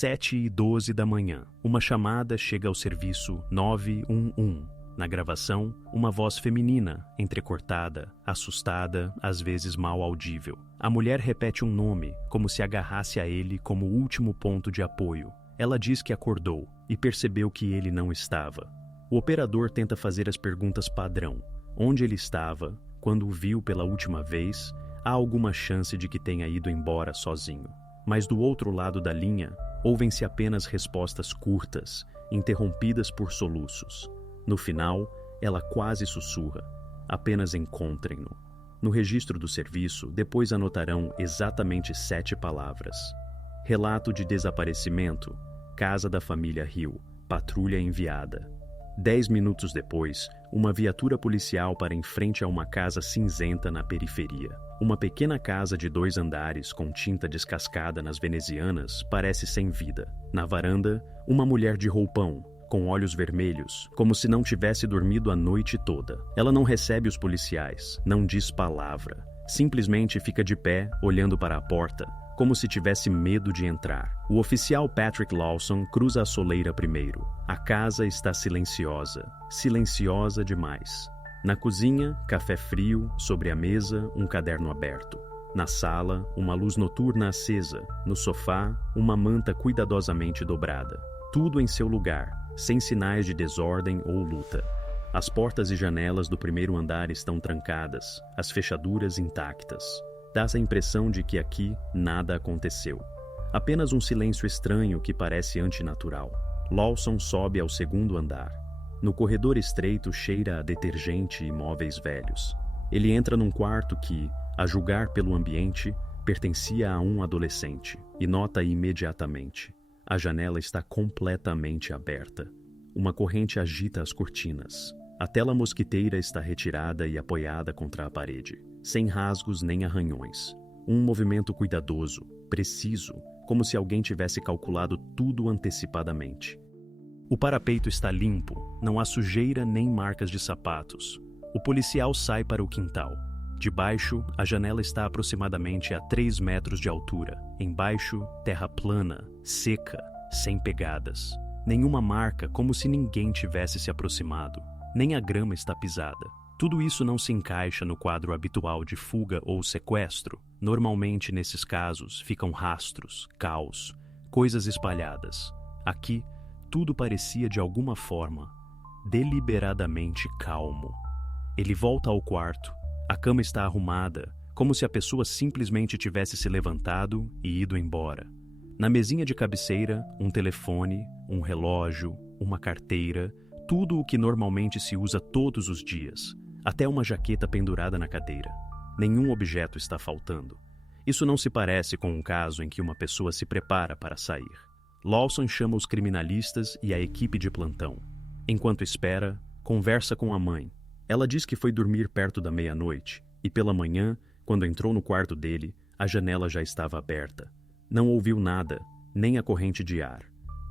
7h12 da manhã. Uma chamada chega ao serviço 911. Na gravação, uma voz feminina, entrecortada, assustada, às vezes mal audível. A mulher repete um nome, como se agarrasse a ele como último ponto de apoio. Ela diz que acordou e percebeu que ele não estava. O operador tenta fazer as perguntas padrão. Onde ele estava? Quando o viu pela última vez? Há alguma chance de que tenha ido embora sozinho. Mas do outro lado da linha, ouvem-se apenas respostas curtas, interrompidas por soluços. No final, ela quase sussurra: apenas encontrem-no. No registro do serviço, depois anotarão exatamente 7 palavras. Relato de desaparecimento, casa da família Hill, patrulha enviada. 10 minutos depois, uma viatura policial para em frente a uma casa cinzenta na periferia. Uma pequena casa de 2 andares com tinta descascada nas venezianas parece sem vida. Na varanda, uma mulher de roupão, com olhos vermelhos, como se não tivesse dormido a noite toda. Ela não recebe os policiais, não diz palavra. Simplesmente fica de pé, olhando para a porta, como se tivesse medo de entrar. O oficial Patrick Lawson cruza a soleira primeiro. A casa está silenciosa, silenciosa demais. Na cozinha, café frio, sobre a mesa, um caderno aberto. Na sala, uma luz noturna acesa. No sofá, uma manta cuidadosamente dobrada. Tudo em seu lugar, sem sinais de desordem ou luta. As portas e janelas do primeiro andar estão trancadas, as fechaduras intactas. Dá-se a impressão de que aqui nada aconteceu. Apenas um silêncio estranho que parece antinatural. Lawson sobe ao segundo andar. No corredor estreito cheira a detergente e móveis velhos. Ele entra num quarto que, a julgar pelo ambiente, pertencia a um adolescente, e nota imediatamente: a janela está completamente aberta. Uma corrente agita as cortinas. A tela mosquiteira está retirada e apoiada contra a parede, sem rasgos nem arranhões. Um movimento cuidadoso, preciso, como se alguém tivesse calculado tudo antecipadamente. O parapeito está limpo, não há sujeira nem marcas de sapatos. O policial sai para o quintal. Debaixo, a janela está aproximadamente a 3 metros de altura. Embaixo, terra plana, seca, sem pegadas. Nenhuma marca, como se ninguém tivesse se aproximado. Nem a grama está pisada. Tudo isso não se encaixa no quadro habitual de fuga ou sequestro. Normalmente, nesses casos, ficam rastros, caos, coisas espalhadas. Aqui, tudo parecia de alguma forma, deliberadamente calmo. Ele volta ao quarto. A cama está arrumada, como se a pessoa simplesmente tivesse se levantado e ido embora. Na mesinha de cabeceira, um telefone, um relógio, uma carteira, tudo o que normalmente se usa todos os dias, até uma jaqueta pendurada na cadeira. Nenhum objeto está faltando. Isso não se parece com um caso em que uma pessoa se prepara para sair. Lawson chama os criminalistas e a equipe de plantão. Enquanto espera, conversa com a mãe. Ela diz que foi dormir perto da meia-noite e pela manhã, quando entrou no quarto dele, a janela já estava aberta. Não ouviu nada, nem a corrente de ar.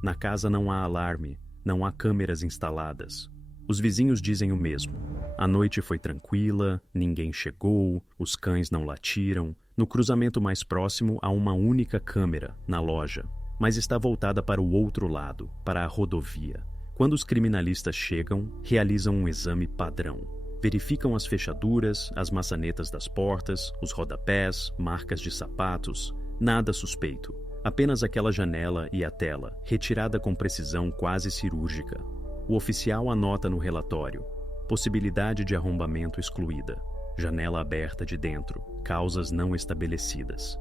Na casa não há alarme, não há câmeras instaladas. Os vizinhos dizem o mesmo. A noite foi tranquila, ninguém chegou, os cães não latiram. No cruzamento mais próximo há uma única câmera, na loja, mas está voltada para o outro lado, para a rodovia. Quando os criminalistas chegam, realizam um exame padrão. Verificam as fechaduras, as maçanetas das portas, os rodapés, marcas de sapatos. Nada suspeito. Apenas aquela janela e a tela, retirada com precisão quase cirúrgica. O oficial anota no relatório: possibilidade de arrombamento excluída. Janela aberta de dentro. Causas não estabelecidas.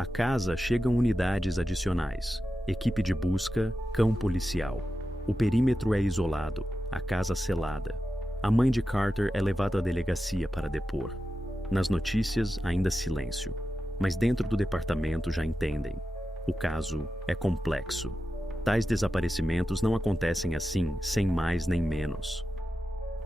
À casa chegam unidades adicionais. Equipe de busca, cão policial. O perímetro é isolado, a casa selada. A mãe de Carter é levada à delegacia para depor. Nas notícias, ainda silêncio. Mas dentro do departamento já entendem. O caso é complexo. Tais desaparecimentos não acontecem assim, sem mais nem menos.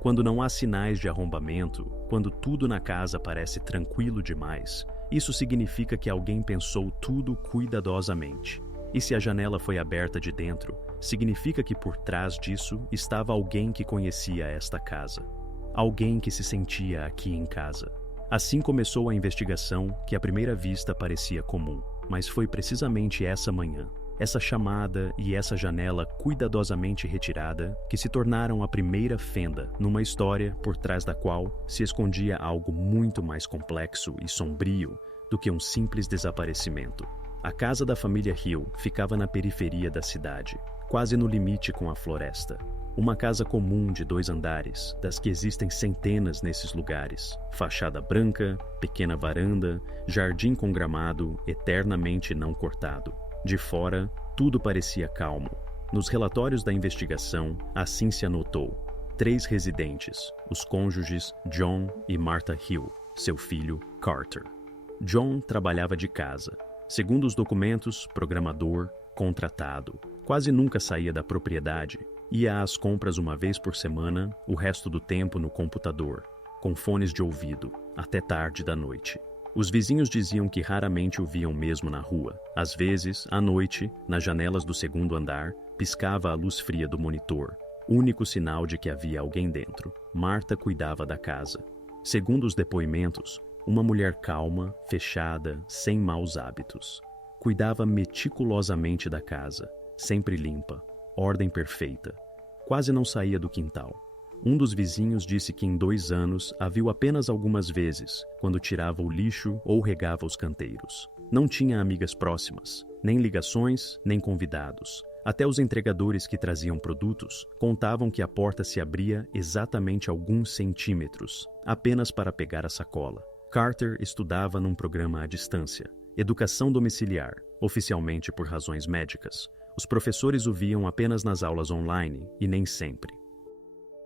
Quando não há sinais de arrombamento, quando tudo na casa parece tranquilo demais, isso significa que alguém pensou tudo cuidadosamente. E se a janela foi aberta de dentro, significa que por trás disso estava alguém que conhecia esta casa. Alguém que se sentia aqui em casa. Assim começou a investigação que à primeira vista parecia comum, mas foi precisamente essa manhã, essa chamada e essa janela cuidadosamente retirada que se tornaram a primeira fenda numa história por trás da qual se escondia algo muito mais complexo e sombrio do que um simples desaparecimento. A casa da família Hill ficava na periferia da cidade, quase no limite com a floresta. Uma casa comum de 2 andares, das que existem centenas nesses lugares. Fachada branca, pequena varanda, jardim com gramado eternamente não cortado. De fora, tudo parecia calmo. Nos relatórios da investigação, assim se anotou. 3 residentes, os cônjuges John e Martha Hill, seu filho Carter. John trabalhava de casa. Segundo os documentos, programador, contratado. Quase nunca saía da propriedade. Ia às compras uma vez por semana, o resto do tempo no computador, com fones de ouvido, até tarde da noite. Os vizinhos diziam que raramente o viam mesmo na rua. Às vezes, à noite, nas janelas do 2º andar, piscava a luz fria do monitor, único sinal de que havia alguém dentro. Martha cuidava da casa. Segundo os depoimentos, uma mulher calma, fechada, sem maus hábitos. Cuidava meticulosamente da casa, sempre limpa, ordem perfeita. Quase não saía do quintal. Um dos vizinhos disse que em 2 anos a viu apenas algumas vezes, quando tirava o lixo ou regava os canteiros. Não tinha amigas próximas, nem ligações, nem convidados. Até os entregadores que traziam produtos contavam que a porta se abria exatamente alguns centímetros, apenas para pegar a sacola. Carter estudava num programa à distância, educação domiciliar, oficialmente por razões médicas. Os professores o viam apenas nas aulas online e nem sempre.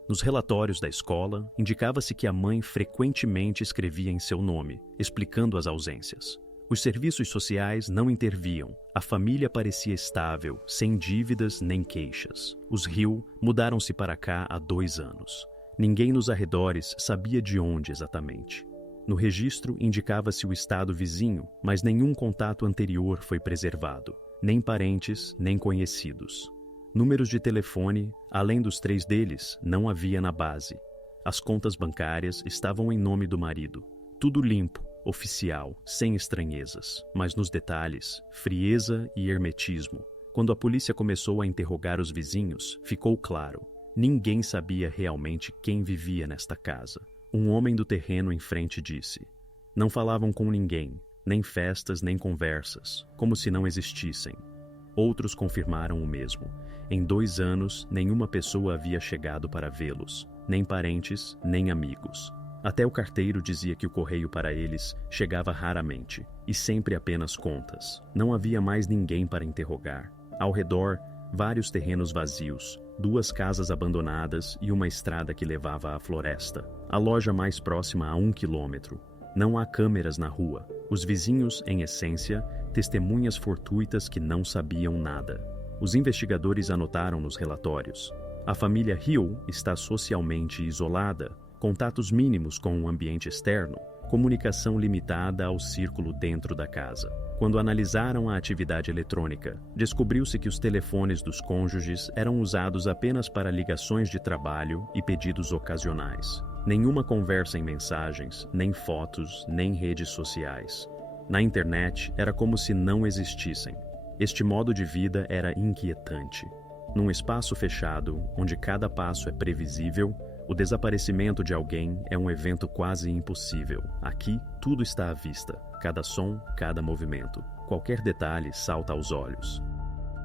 Nos relatórios da escola, indicava-se que a mãe frequentemente escrevia em seu nome, explicando as ausências. Os serviços sociais não interviam, a família parecia estável, sem dívidas nem queixas. Os Hill mudaram-se para cá há 2 anos. Ninguém nos arredores sabia de onde exatamente. No registro indicava-se o estado vizinho, mas nenhum contato anterior foi preservado. Nem parentes, nem conhecidos. Números de telefone, além dos 3 deles, não havia na base. As contas bancárias estavam em nome do marido. Tudo limpo, oficial, sem estranhezas. Mas nos detalhes, frieza e hermetismo. Quando a polícia começou a interrogar os vizinhos, ficou claro. Ninguém sabia realmente quem vivia nesta casa. Um homem do terreno em frente disse. Não falavam com ninguém. Nem festas, nem conversas, como se não existissem. Outros confirmaram o mesmo. Em 2 anos, nenhuma pessoa havia chegado para vê-los, nem parentes, nem amigos. Até o carteiro dizia que o correio para eles chegava raramente, e sempre apenas contas. Não havia mais ninguém para interrogar. Ao redor, vários terrenos vazios, 2 casas abandonadas e uma estrada que levava à floresta. A loja mais próxima a 1 quilômetro. Não há câmeras na rua. Os vizinhos, em essência, testemunhas fortuitas que não sabiam nada. Os investigadores anotaram nos relatórios. A família Hill está socialmente isolada, contatos mínimos com o ambiente externo, comunicação limitada ao círculo dentro da casa. Quando analisaram a atividade eletrônica, descobriu-se que os telefones dos cônjuges eram usados apenas para ligações de trabalho e pedidos ocasionais. Nenhuma conversa em mensagens, nem fotos, nem redes sociais. Na internet, era como se não existissem. Este modo de vida era inquietante. Num espaço fechado, onde cada passo é previsível, o desaparecimento de alguém é um evento quase impossível. Aqui, tudo está à vista. Cada som, cada movimento. Qualquer detalhe salta aos olhos.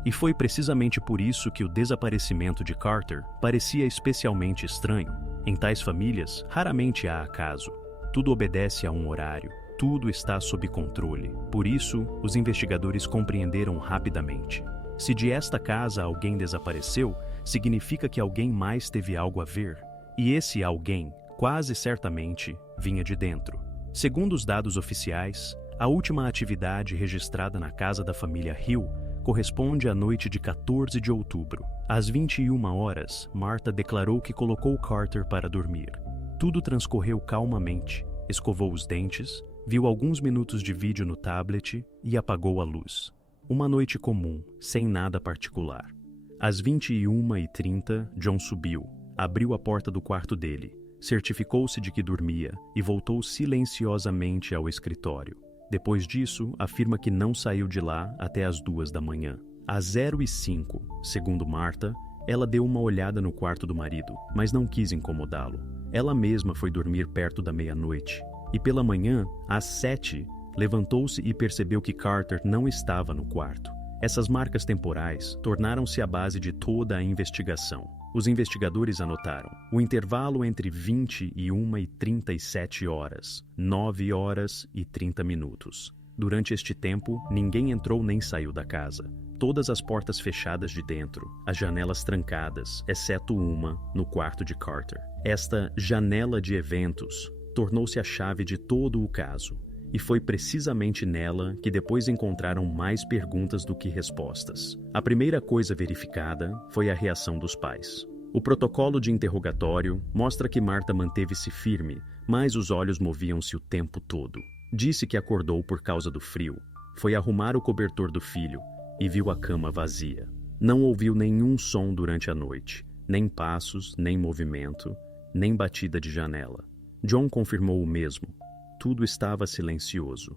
E foi precisamente por isso que o desaparecimento de Carter parecia especialmente estranho. Em tais famílias, raramente há acaso. Tudo obedece a um horário. Tudo está sob controle. Por isso, os investigadores compreenderam rapidamente. Se de esta casa alguém desapareceu, significa que alguém mais teve algo a ver. E esse alguém, quase certamente, vinha de dentro. Segundo os dados oficiais, a última atividade registrada na casa da família Hill corresponde à noite de 14 de outubro. Às 21 horas, Martha declarou que colocou Carter para dormir. Tudo transcorreu calmamente. Escovou os dentes, viu alguns minutos de vídeo no tablet e apagou a luz. Uma noite comum, sem nada particular. Às 21h30, John subiu, abriu a porta do quarto dele, certificou-se de que dormia e voltou silenciosamente ao escritório. Depois disso, afirma que não saiu de lá até as 2 da manhã. Às 0h05, segundo Marta, ela deu uma olhada no quarto do marido, mas não quis incomodá-lo. Ela mesma foi dormir perto da meia-noite. E pela manhã, às 7, levantou-se e percebeu que Carter não estava no quarto. Essas marcas temporais tornaram-se a base de toda a investigação. Os investigadores anotaram o intervalo entre 21 e 37 horas, 9 horas e 30 minutos. Durante este tempo, ninguém entrou nem saiu da casa. Todas as portas fechadas de dentro, as janelas trancadas, exceto uma, no quarto de Carter. Esta janela de eventos tornou-se a chave de todo o caso. E foi precisamente nela que depois encontraram mais perguntas do que respostas. A primeira coisa verificada foi a reação dos pais. O protocolo de interrogatório mostra que Marta manteve-se firme, mas os olhos moviam-se o tempo todo. Disse que acordou por causa do frio, foi arrumar o cobertor do filho e viu a cama vazia. Não ouviu nenhum som durante a noite, nem passos, nem movimento, nem batida de janela. John confirmou o mesmo. Tudo estava silencioso.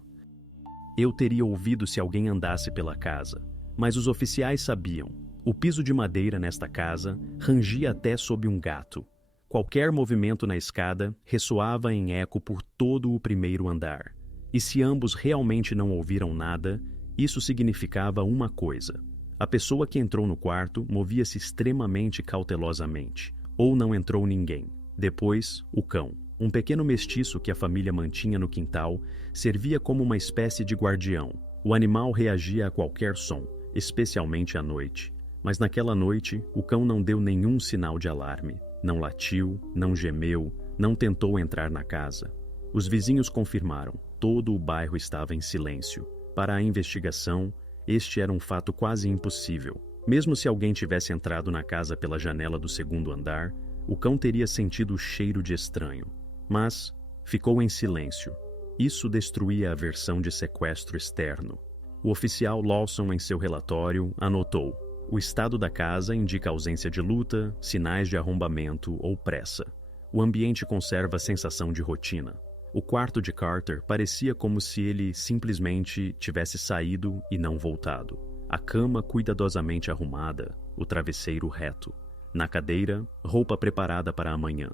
Eu teria ouvido se alguém andasse pela casa, mas os oficiais sabiam. O piso de madeira nesta casa rangia até sob um gato. Qualquer movimento na escada ressoava em eco por todo o primeiro andar. E se ambos realmente não ouviram nada, isso significava uma coisa. A pessoa que entrou no quarto movia-se extremamente cautelosamente. Ou não entrou ninguém. Depois, o cão. Um pequeno mestiço que a família mantinha no quintal servia como uma espécie de guardião. O animal reagia a qualquer som, especialmente à noite. Mas naquela noite, o cão não deu nenhum sinal de alarme. Não latiu, não gemeu, não tentou entrar na casa. Os vizinhos confirmaram. Todo o bairro estava em silêncio. Para a investigação, este era um fato quase impossível. Mesmo se alguém tivesse entrado na casa pela janela do segundo andar, o cão teria sentido o cheiro de estranho. Mas ficou em silêncio. Isso destruía a versão de sequestro externo. O oficial Lawson, em seu relatório, anotou: o estado da casa indica ausência de luta, sinais de arrombamento ou pressa. O ambiente conserva a sensação de rotina. O quarto de Carter parecia como se ele simplesmente tivesse saído e não voltado. A cama cuidadosamente arrumada, o travesseiro reto. Na cadeira, roupa preparada para amanhã.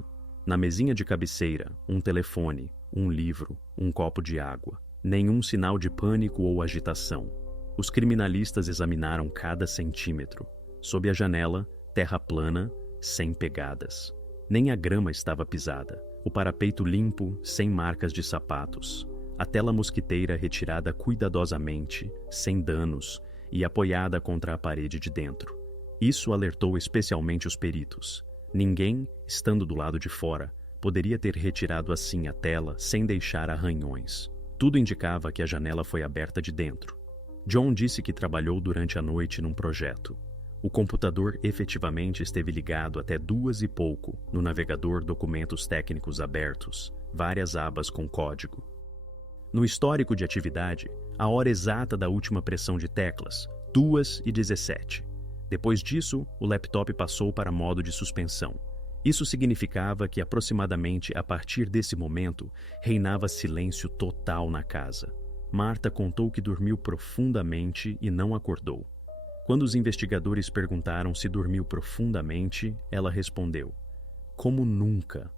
Na mesinha de cabeceira, um telefone, um livro, um copo de água. Nenhum sinal de pânico ou agitação. Os criminalistas examinaram cada centímetro. Sob a janela, terra plana, sem pegadas. Nem a grama estava pisada. O parapeito limpo, sem marcas de sapatos. A tela mosquiteira retirada cuidadosamente, sem danos, e apoiada contra a parede de dentro. Isso alertou especialmente os peritos. Ninguém, estando do lado de fora, poderia ter retirado assim a tela sem deixar arranhões. Tudo indicava que a janela foi aberta de dentro. John disse que trabalhou durante a noite num projeto. O computador efetivamente esteve ligado até 2 e pouco no navegador Documentos Técnicos Abertos, várias abas com código. No histórico de atividade, a hora exata da última pressão de teclas, 2h17. Depois disso, o laptop passou para modo de suspensão. Isso significava que aproximadamente a partir desse momento reinava silêncio total na casa. Marta contou que dormiu profundamente e não acordou. Quando os investigadores perguntaram se dormiu profundamente, ela respondeu: como nunca.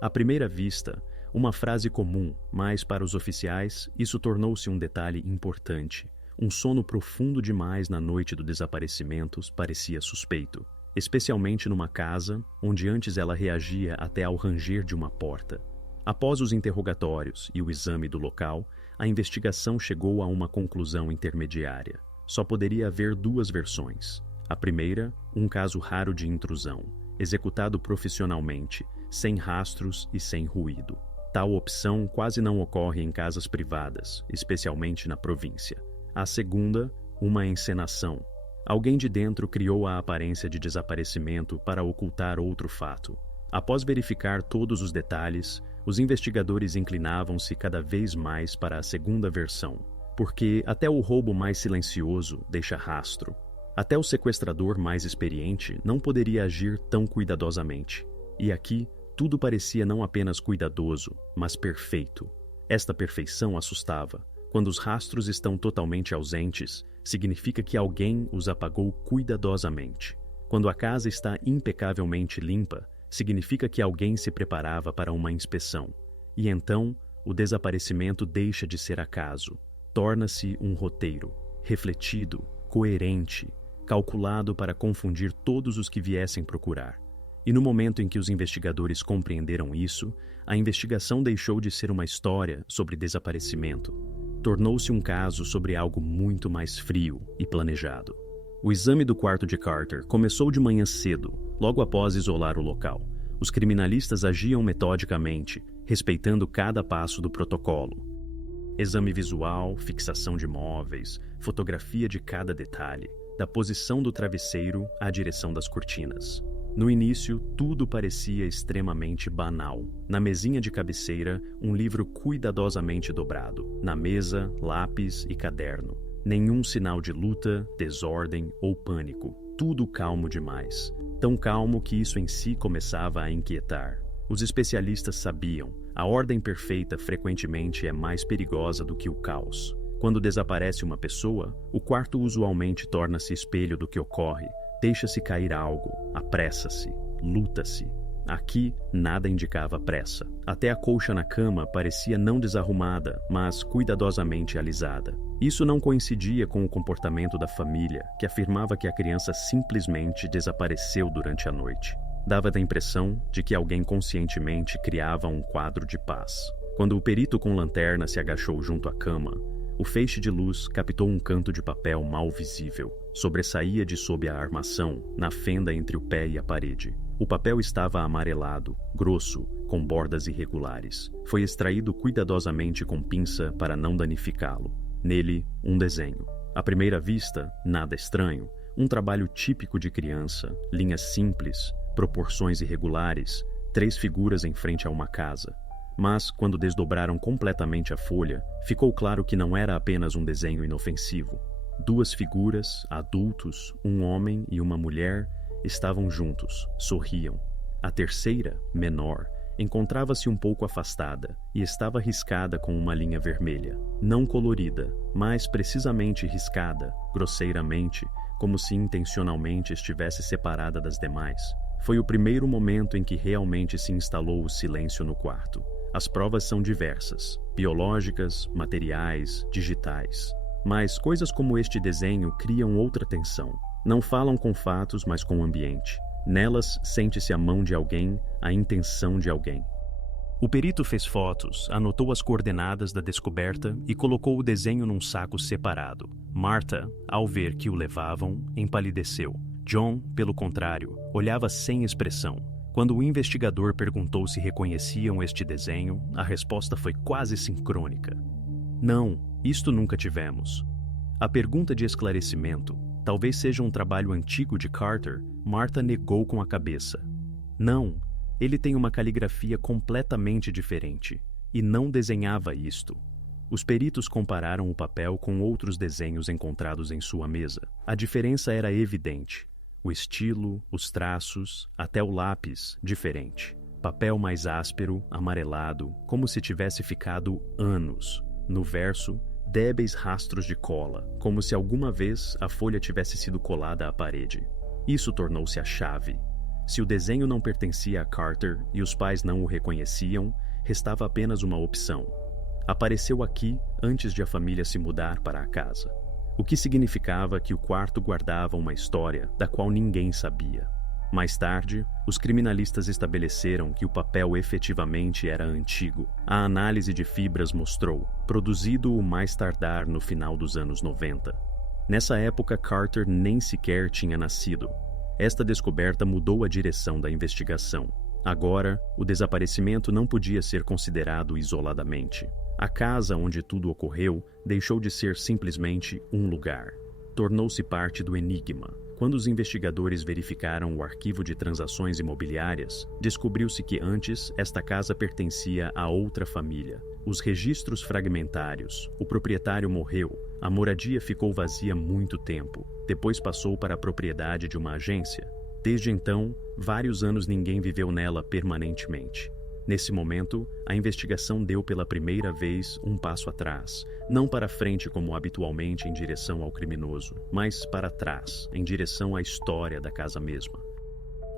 À primeira vista, uma frase comum, mas para os oficiais isso tornou-se um detalhe importante. Um sono profundo demais na noite do desaparecimento parecia suspeito, especialmente numa casa onde antes ela reagia até ao ranger de uma porta. Após os interrogatórios e o exame do local, a investigação chegou a uma conclusão intermediária. Só poderia haver 2 versões. A primeira, um caso raro de intrusão, executado profissionalmente, sem rastros e sem ruído. Tal opção quase não ocorre em casas privadas, especialmente na província. A segunda, uma encenação. Alguém de dentro criou a aparência de desaparecimento para ocultar outro fato. Após verificar todos os detalhes, os investigadores inclinavam-se cada vez mais para a segunda versão, porque até o roubo mais silencioso deixa rastro. Até o sequestrador mais experiente não poderia agir tão cuidadosamente. E aqui, tudo parecia não apenas cuidadoso, mas perfeito. Esta perfeição assustava. Quando os rastros estão totalmente ausentes, significa que alguém os apagou cuidadosamente. Quando a casa está impecavelmente limpa, significa que alguém se preparava para uma inspeção. E então, o desaparecimento deixa de ser acaso. Torna-se um roteiro, refletido, coerente, calculado para confundir todos os que viessem procurar. E no momento em que os investigadores compreenderam isso, a investigação deixou de ser uma história sobre desaparecimento. Tornou-se um caso sobre algo muito mais frio e planejado. O exame do quarto de Carter começou de manhã cedo, logo após isolar o local. Os criminalistas agiam metodicamente, respeitando cada passo do protocolo. Exame visual, fixação de móveis, fotografia de cada detalhe, da posição do travesseiro à direção das cortinas. No início, tudo parecia extremamente banal. Na mesinha de cabeceira, um livro cuidadosamente dobrado. Na mesa, lápis e caderno. Nenhum sinal de luta, desordem ou pânico. Tudo calmo demais. Tão calmo que isso em si começava a inquietar. Os especialistas sabiam, a ordem perfeita frequentemente é mais perigosa do que o caos. Quando desaparece uma pessoa, o quarto usualmente torna-se espelho do que ocorre. Deixa-se cair algo, apressa-se, luta-se. Aqui, nada indicava pressa. Até a colcha na cama parecia não desarrumada, mas cuidadosamente alisada. Isso não coincidia com o comportamento da família, que afirmava que a criança simplesmente desapareceu durante a noite. Dava a impressão de que alguém conscientemente criava um quadro de paz. Quando o perito com lanterna se agachou junto à cama, o feixe de luz captou um canto de papel mal visível. Sobressaía de sob a armação, na fenda entre o pé e a parede. O papel estava amarelado, grosso, com bordas irregulares. Foi extraído cuidadosamente com pinça para não danificá-lo. Nele, um desenho. À primeira vista, nada estranho. Um trabalho típico de criança, linhas simples, proporções irregulares, 3 figuras em frente a uma casa. Mas, quando desdobraram completamente a folha, ficou claro que não era apenas um desenho inofensivo. 2 figuras, adultos, um homem e uma mulher, estavam juntos, sorriam. A terceira, menor, encontrava-se um pouco afastada e estava riscada com uma linha vermelha. Não colorida, mas precisamente riscada, grosseiramente, como se intencionalmente estivesse separada das demais. Foi o primeiro momento em que realmente se instalou o silêncio no quarto. As provas são diversas, biológicas, materiais, digitais. Mas coisas como este desenho criam outra tensão. Não falam com fatos, mas com o ambiente. Nelas, sente-se a mão de alguém, a intenção de alguém. O perito fez fotos, anotou as coordenadas da descoberta e colocou o desenho num saco separado. Martha, ao ver que o levavam, empalideceu. John, pelo contrário, olhava sem expressão. Quando o investigador perguntou se reconheciam este desenho, a resposta foi quase sincrônica. Não, isto nunca tivemos. A pergunta de esclarecimento, talvez seja um trabalho antigo de Carter, Martha negou com a cabeça. Não, ele tem uma caligrafia completamente diferente, e não desenhava isto. Os peritos compararam o papel com outros desenhos encontrados em sua mesa. A diferença era evidente. O estilo, os traços, até o lápis, diferente. Papel mais áspero, amarelado, como se tivesse ficado anos. No verso, débeis rastros de cola, como se alguma vez a folha tivesse sido colada à parede. Isso tornou-se a chave. Se o desenho não pertencia a Carter e os pais não o reconheciam, restava apenas uma opção. Apareceu aqui antes de a família se mudar para a casa. O que significava que o quarto guardava uma história da qual ninguém sabia. Mais tarde, os criminalistas estabeleceram que o papel efetivamente era antigo. A análise de fibras mostrou, produzido o mais tardar no final dos anos 90. Nessa época, Carter nem sequer tinha nascido. Esta descoberta mudou a direção da investigação. Agora, o desaparecimento não podia ser considerado isoladamente. A casa onde tudo ocorreu deixou de ser simplesmente um lugar. Tornou-se parte do enigma. Quando os investigadores verificaram o arquivo de transações imobiliárias, descobriu-se que antes esta casa pertencia a outra família. Os registros fragmentários, o proprietário morreu, a moradia ficou vazia muito tempo, depois passou para a propriedade de uma agência. Desde então, vários anos ninguém viveu nela permanentemente. Nesse momento, a investigação deu pela primeira vez um passo atrás, não para frente como habitualmente em direção ao criminoso, mas para trás, em direção à história da casa mesma.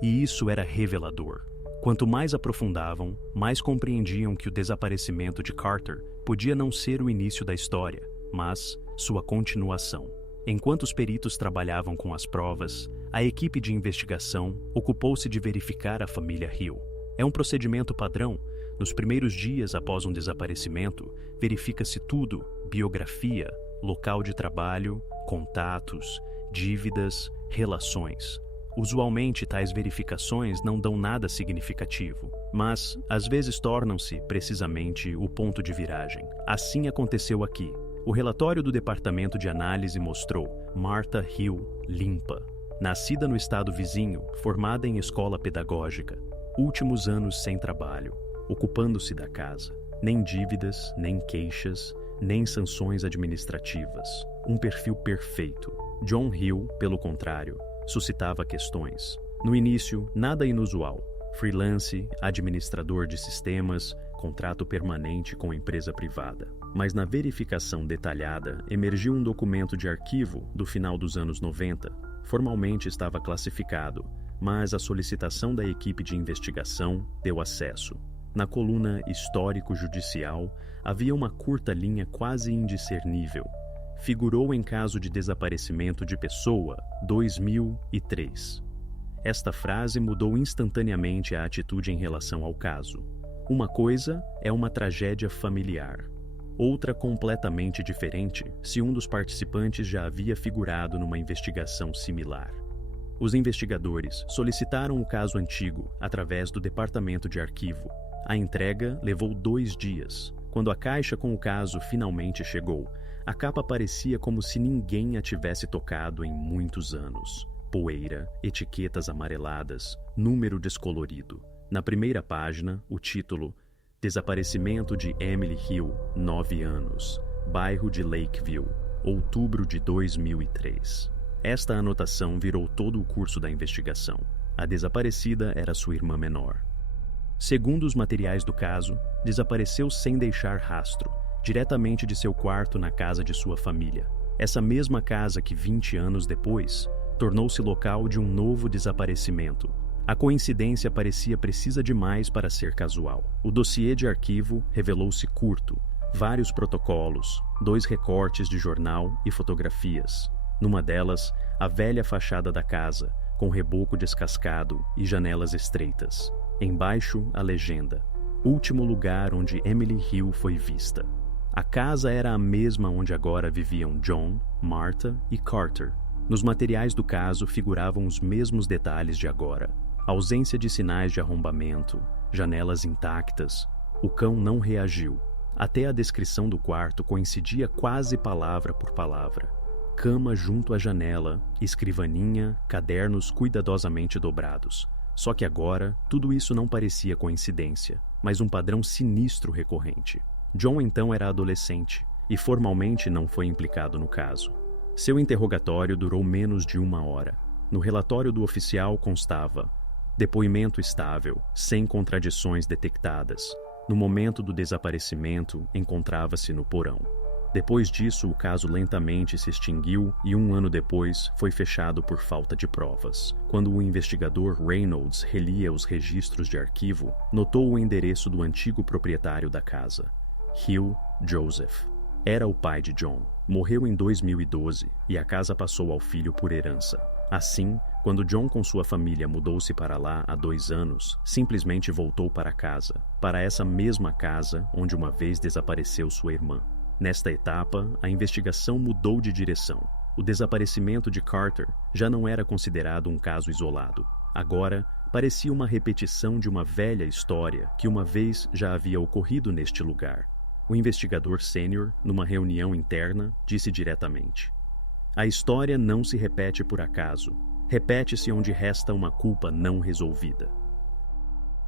E isso era revelador. Quanto mais aprofundavam, mais compreendiam que o desaparecimento de Carter podia não ser o início da história, mas sua continuação. Enquanto os peritos trabalhavam com as provas, a equipe de investigação ocupou-se de verificar a família Hill. É um procedimento padrão. Nos primeiros dias após um desaparecimento, verifica-se tudo: biografia, local de trabalho, contatos, dívidas, relações. Usualmente, tais verificações não dão nada significativo, mas, às vezes, tornam-se, precisamente, o ponto de viragem. Assim aconteceu aqui. O relatório do Departamento de Análise mostrou Martha Hill limpa. Nascida no estado vizinho, formada em escola pedagógica, últimos anos sem trabalho, ocupando-se da casa. Nem dívidas, nem queixas, nem sanções administrativas. Um perfil perfeito. John Hill, pelo contrário, suscitava questões. No início, nada inusual. Freelance, administrador de sistemas, contrato permanente com empresa privada. Mas na verificação detalhada, emergiu um documento de arquivo do final dos anos 90. Formalmente estava classificado, mas a solicitação da equipe de investigação deu acesso. Na coluna Histórico-Judicial, havia uma curta linha quase indiscernível. Figurou em caso de desaparecimento de pessoa, 2003. Esta frase mudou instantaneamente a atitude em relação ao caso. Uma coisa é uma tragédia familiar. Outra completamente diferente se um dos participantes já havia figurado numa investigação similar. Os investigadores solicitaram o caso antigo através do Departamento de Arquivo. A entrega levou 2 dias. Quando a caixa com o caso finalmente chegou, a capa parecia como se ninguém a tivesse tocado em muitos anos. Poeira, etiquetas amareladas, número descolorido. Na primeira página, o título: Desaparecimento de Emily Hill, 9 anos, bairro de Lakeville, outubro de 2003. Esta anotação virou todo o curso da investigação. A desaparecida era sua irmã menor. Segundo os materiais do caso, desapareceu sem deixar rastro, diretamente de seu quarto na casa de sua família. Essa mesma casa que 20 anos depois tornou-se local de um novo desaparecimento. A coincidência parecia precisa demais para ser casual. O dossiê de arquivo revelou-se curto, vários protocolos, 2 recortes de jornal e fotografias. Numa delas, a velha fachada da casa, com reboco descascado e janelas estreitas. Embaixo, a legenda: último lugar onde Emily Hill foi vista. A casa era a mesma onde agora viviam John, Martha e Carter. Nos materiais do caso figuravam os mesmos detalhes de agora. Ausência de sinais de arrombamento, janelas intactas. O cão não reagiu. Até a descrição do quarto coincidia quase palavra por palavra. Cama junto à janela, escrivaninha, cadernos cuidadosamente dobrados. Só que agora, tudo isso não parecia coincidência, mas um padrão sinistro recorrente. John então era adolescente e formalmente não foi implicado no caso. Seu interrogatório durou menos de 1 hora. No relatório do oficial constava: depoimento estável, sem contradições detectadas. No momento do desaparecimento, encontrava-se no porão. Depois disso, o caso lentamente se extinguiu e 1 ano depois foi fechado por falta de provas. Quando o investigador Reynolds relia os registros de arquivo, notou o endereço do antigo proprietário da casa. Hill Joseph. Era o pai de John. Morreu em 2012 e a casa passou ao filho por herança. Assim, quando John com sua família mudou-se para lá há 2 anos, simplesmente voltou para casa, para essa mesma casa onde uma vez desapareceu sua irmã. Nesta etapa, a investigação mudou de direção. O desaparecimento de Carter já não era considerado um caso isolado. Agora, parecia uma repetição de uma velha história que uma vez já havia ocorrido neste lugar. O investigador sênior, numa reunião interna, disse diretamente: a história não se repete por acaso. Repete-se onde resta uma culpa não resolvida.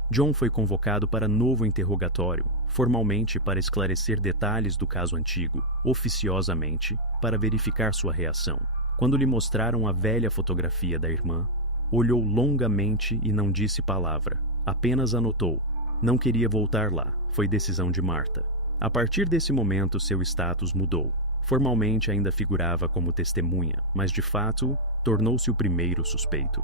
John foi convocado para novo interrogatório, formalmente para esclarecer detalhes do caso antigo, oficiosamente, para verificar sua reação. Quando lhe mostraram a velha fotografia da irmã, olhou longamente e não disse palavra, apenas anotou: Não queria voltar lá, foi decisão de Martha. A partir desse momento, seu status mudou. Formalmente ainda figurava como testemunha, mas de fato, tornou-se o primeiro suspeito.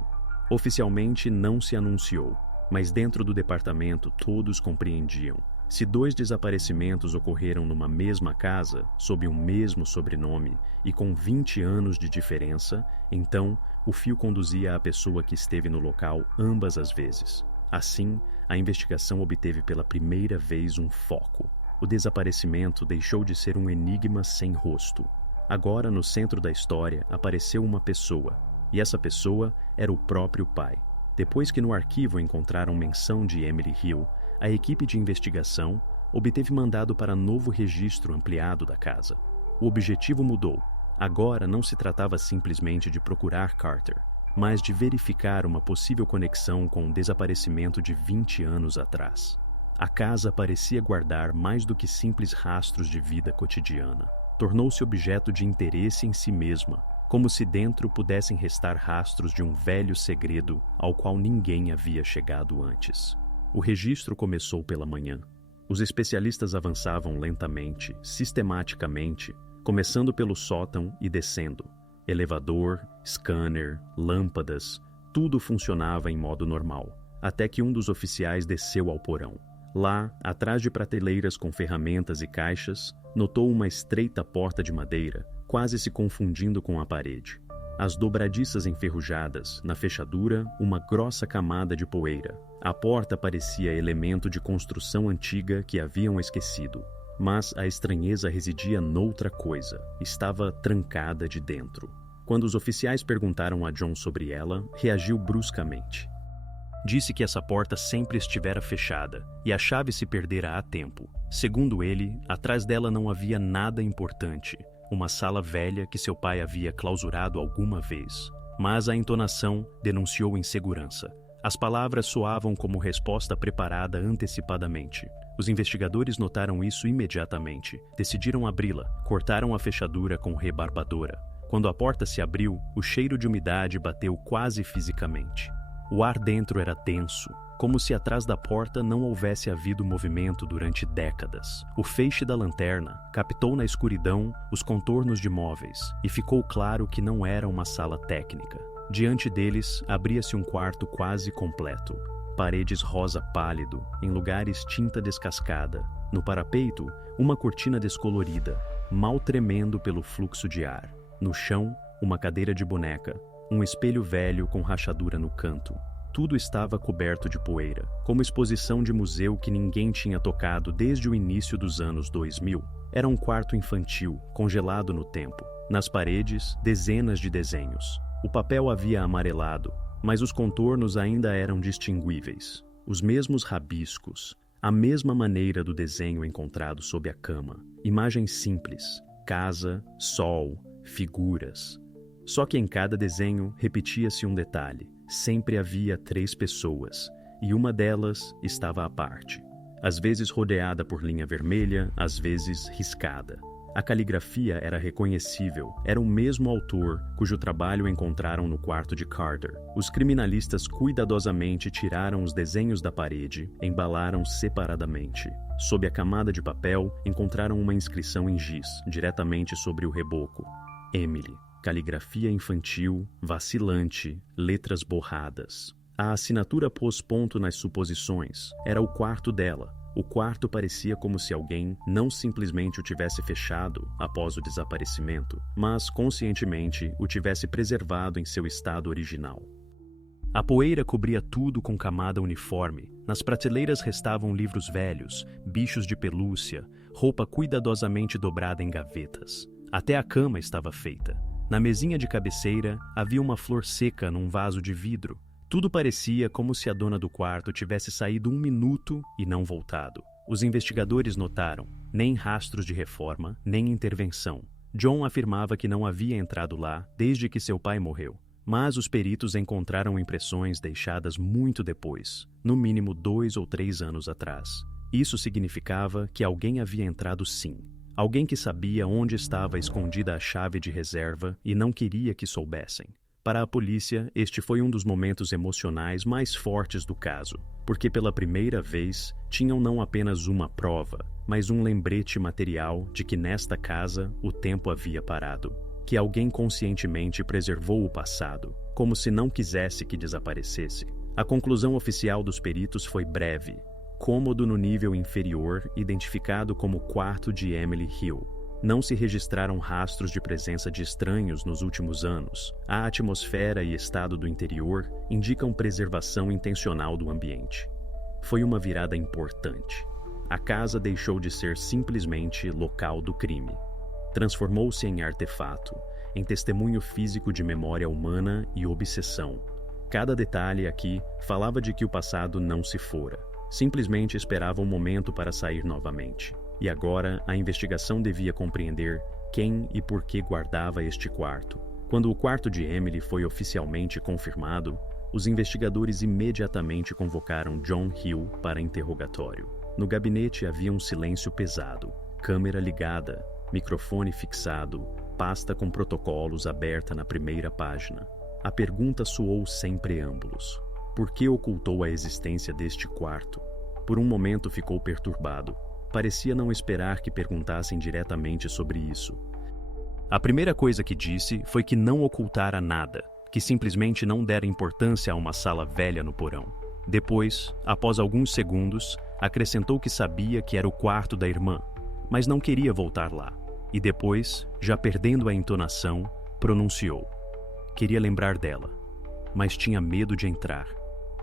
Oficialmente não se anunciou, mas dentro do departamento todos compreendiam. Se 2 desaparecimentos ocorreram numa mesma casa, sob um mesmo sobrenome e com 20 anos de diferença, então o fio conduzia à pessoa que esteve no local ambas as vezes. Assim, a investigação obteve pela primeira vez um foco. O desaparecimento deixou de ser um enigma sem rosto. Agora, no centro da história, apareceu uma pessoa, e essa pessoa era o próprio pai. Depois que no arquivo encontraram menção de Emily Hill, a equipe de investigação obteve mandado para novo registro ampliado da casa. O objetivo mudou. Agora não se tratava simplesmente de procurar Carter, mas de verificar uma possível conexão com o desaparecimento de 20 anos atrás. A casa parecia guardar mais do que simples rastros de vida cotidiana. Tornou-se objeto de interesse em si mesma, como se dentro pudessem restar rastros de um velho segredo ao qual ninguém havia chegado antes. O registro começou pela manhã. Os especialistas avançavam lentamente, sistematicamente, começando pelo sótão e descendo. Elevador, scanner, lâmpadas, tudo funcionava em modo normal, até que um dos oficiais desceu ao porão. Lá, atrás de prateleiras com ferramentas e caixas, notou uma estreita porta de madeira, quase se confundindo com a parede. As dobradiças enferrujadas, na fechadura, uma grossa camada de poeira. A porta parecia elemento de construção antiga que haviam esquecido. Mas a estranheza residia noutra coisa. Estava trancada de dentro. Quando os oficiais perguntaram a John sobre ela, reagiu bruscamente. Disse que essa porta sempre estivera fechada e a chave se perdera há tempo. Segundo ele, atrás dela não havia nada importante. Uma sala velha que seu pai havia clausurado alguma vez. Mas a entonação denunciou insegurança. As palavras soavam como resposta preparada antecipadamente. Os investigadores notaram isso imediatamente. Decidiram abri-la, cortaram a fechadura com rebarbadora. Quando a porta se abriu, o cheiro de umidade bateu quase fisicamente. O ar dentro era denso, como se atrás da porta não houvesse havido movimento durante décadas. O feixe da lanterna captou na escuridão os contornos de móveis e ficou claro que não era uma sala técnica. Diante deles, abria-se um quarto quase completo. Paredes rosa pálido, em lugares tinta descascada. No parapeito, uma cortina descolorida, mal tremendo pelo fluxo de ar. No chão, uma cadeira de boneca, um espelho velho com rachadura no canto. Tudo estava coberto de poeira, como exposição de museu que ninguém tinha tocado desde o início dos anos 2000. Era um quarto infantil, congelado no tempo. Nas paredes, dezenas de desenhos. O papel havia amarelado, mas os contornos ainda eram distinguíveis. Os mesmos rabiscos, a mesma maneira do desenho encontrado sob a cama. Imagens simples, casa, sol, figuras. Só que em cada desenho repetia-se um detalhe. Sempre havia 3 pessoas, e uma delas estava à parte. Às vezes rodeada por linha vermelha, às vezes riscada. A caligrafia era reconhecível, era o mesmo autor cujo trabalho encontraram no quarto de Carter. Os criminalistas cuidadosamente tiraram os desenhos da parede, embalaram separadamente. Sob a camada de papel, encontraram uma inscrição em giz, diretamente sobre o reboco. Emily. Caligrafia infantil, vacilante, letras borradas. A assinatura pôs ponto nas suposições. Era o quarto dela. O quarto parecia como se alguém não simplesmente o tivesse fechado após o desaparecimento, mas conscientemente o tivesse preservado em seu estado original. A poeira cobria tudo com camada uniforme. Nas prateleiras restavam livros velhos, bichos de pelúcia, roupa cuidadosamente dobrada em gavetas. Até a cama estava feita. Na mesinha de cabeceira havia uma flor seca num vaso de vidro. Tudo parecia como se a dona do quarto tivesse saído 1 minuto e não voltado. Os investigadores notaram nem rastros de reforma, nem intervenção. John afirmava que não havia entrado lá desde que seu pai morreu. Mas os peritos encontraram impressões deixadas muito depois, no mínimo 2 ou 3 anos atrás. Isso significava que alguém havia entrado sim. Alguém que sabia onde estava escondida a chave de reserva e não queria que soubessem. Para a polícia, este foi um dos momentos emocionais mais fortes do caso, porque pela primeira vez tinham não apenas uma prova, mas um lembrete material de que nesta casa o tempo havia parado, que alguém conscientemente preservou o passado, como se não quisesse que desaparecesse. A conclusão oficial dos peritos foi breve: cômodo no nível inferior, identificado como quarto de Emily Hill. Não se registraram rastros de presença de estranhos nos últimos anos. A atmosfera e estado do interior indicam preservação intencional do ambiente. Foi uma virada importante. A casa deixou de ser simplesmente local do crime. Transformou-se em artefato, em testemunho físico de memória humana e obsessão. Cada detalhe aqui falava de que o passado não se fora. Simplesmente esperava um momento para sair novamente. E agora a investigação devia compreender quem e por que guardava este quarto. Quando o quarto de Emily foi oficialmente confirmado, os investigadores imediatamente convocaram John Hill para interrogatório. No gabinete havia um silêncio pesado, câmera ligada, microfone fixado, pasta com protocolos aberta na primeira página. A pergunta soou sem preâmbulos. Por que ocultou a existência deste quarto? Por um momento ficou perturbado. Parecia não esperar que perguntassem diretamente sobre isso. A primeira coisa que disse foi que não ocultara nada, que simplesmente não dera importância a uma sala velha no porão. Depois, após alguns segundos, acrescentou que sabia que era o quarto da irmã, mas não queria voltar lá. E depois, já perdendo a entonação, pronunciou: queria lembrar dela, mas tinha medo de entrar.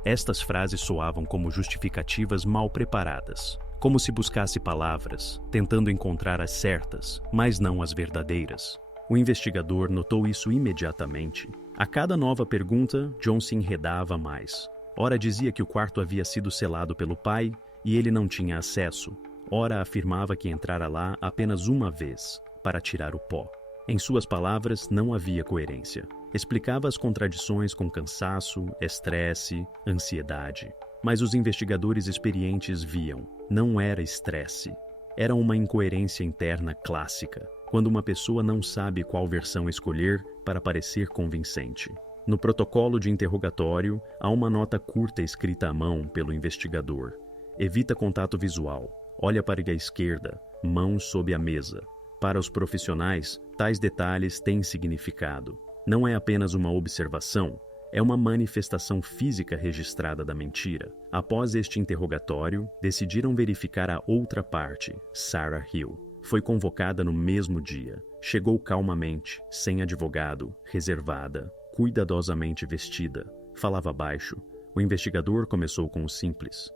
Estas frases soavam como justificativas mal preparadas, como se buscasse palavras, tentando encontrar as certas, mas não as verdadeiras. O investigador notou isso imediatamente. A cada nova pergunta, John se enredava mais. Ora dizia que o quarto havia sido selado pelo pai e ele não tinha acesso. Ora afirmava que entrara lá apenas uma vez, para tirar o pó. Em suas palavras, não havia coerência. Explicava as contradições com cansaço, estresse, ansiedade. Mas os investigadores experientes viam, não era estresse. Era uma incoerência interna clássica, quando uma pessoa não sabe qual versão escolher para parecer convincente. No protocolo de interrogatório, há uma nota curta escrita à mão pelo investigador. Evita contato visual. Olha para a esquerda, mãos sob a mesa. Para os profissionais, tais detalhes têm significado. Não é apenas uma observação, é uma manifestação física registrada da mentira. Após este interrogatório, decidiram verificar a outra parte, Sarah Hill. Foi convocada no mesmo dia. Chegou calmamente, sem advogado, reservada, cuidadosamente vestida. Falava baixo. O investigador começou com o simples.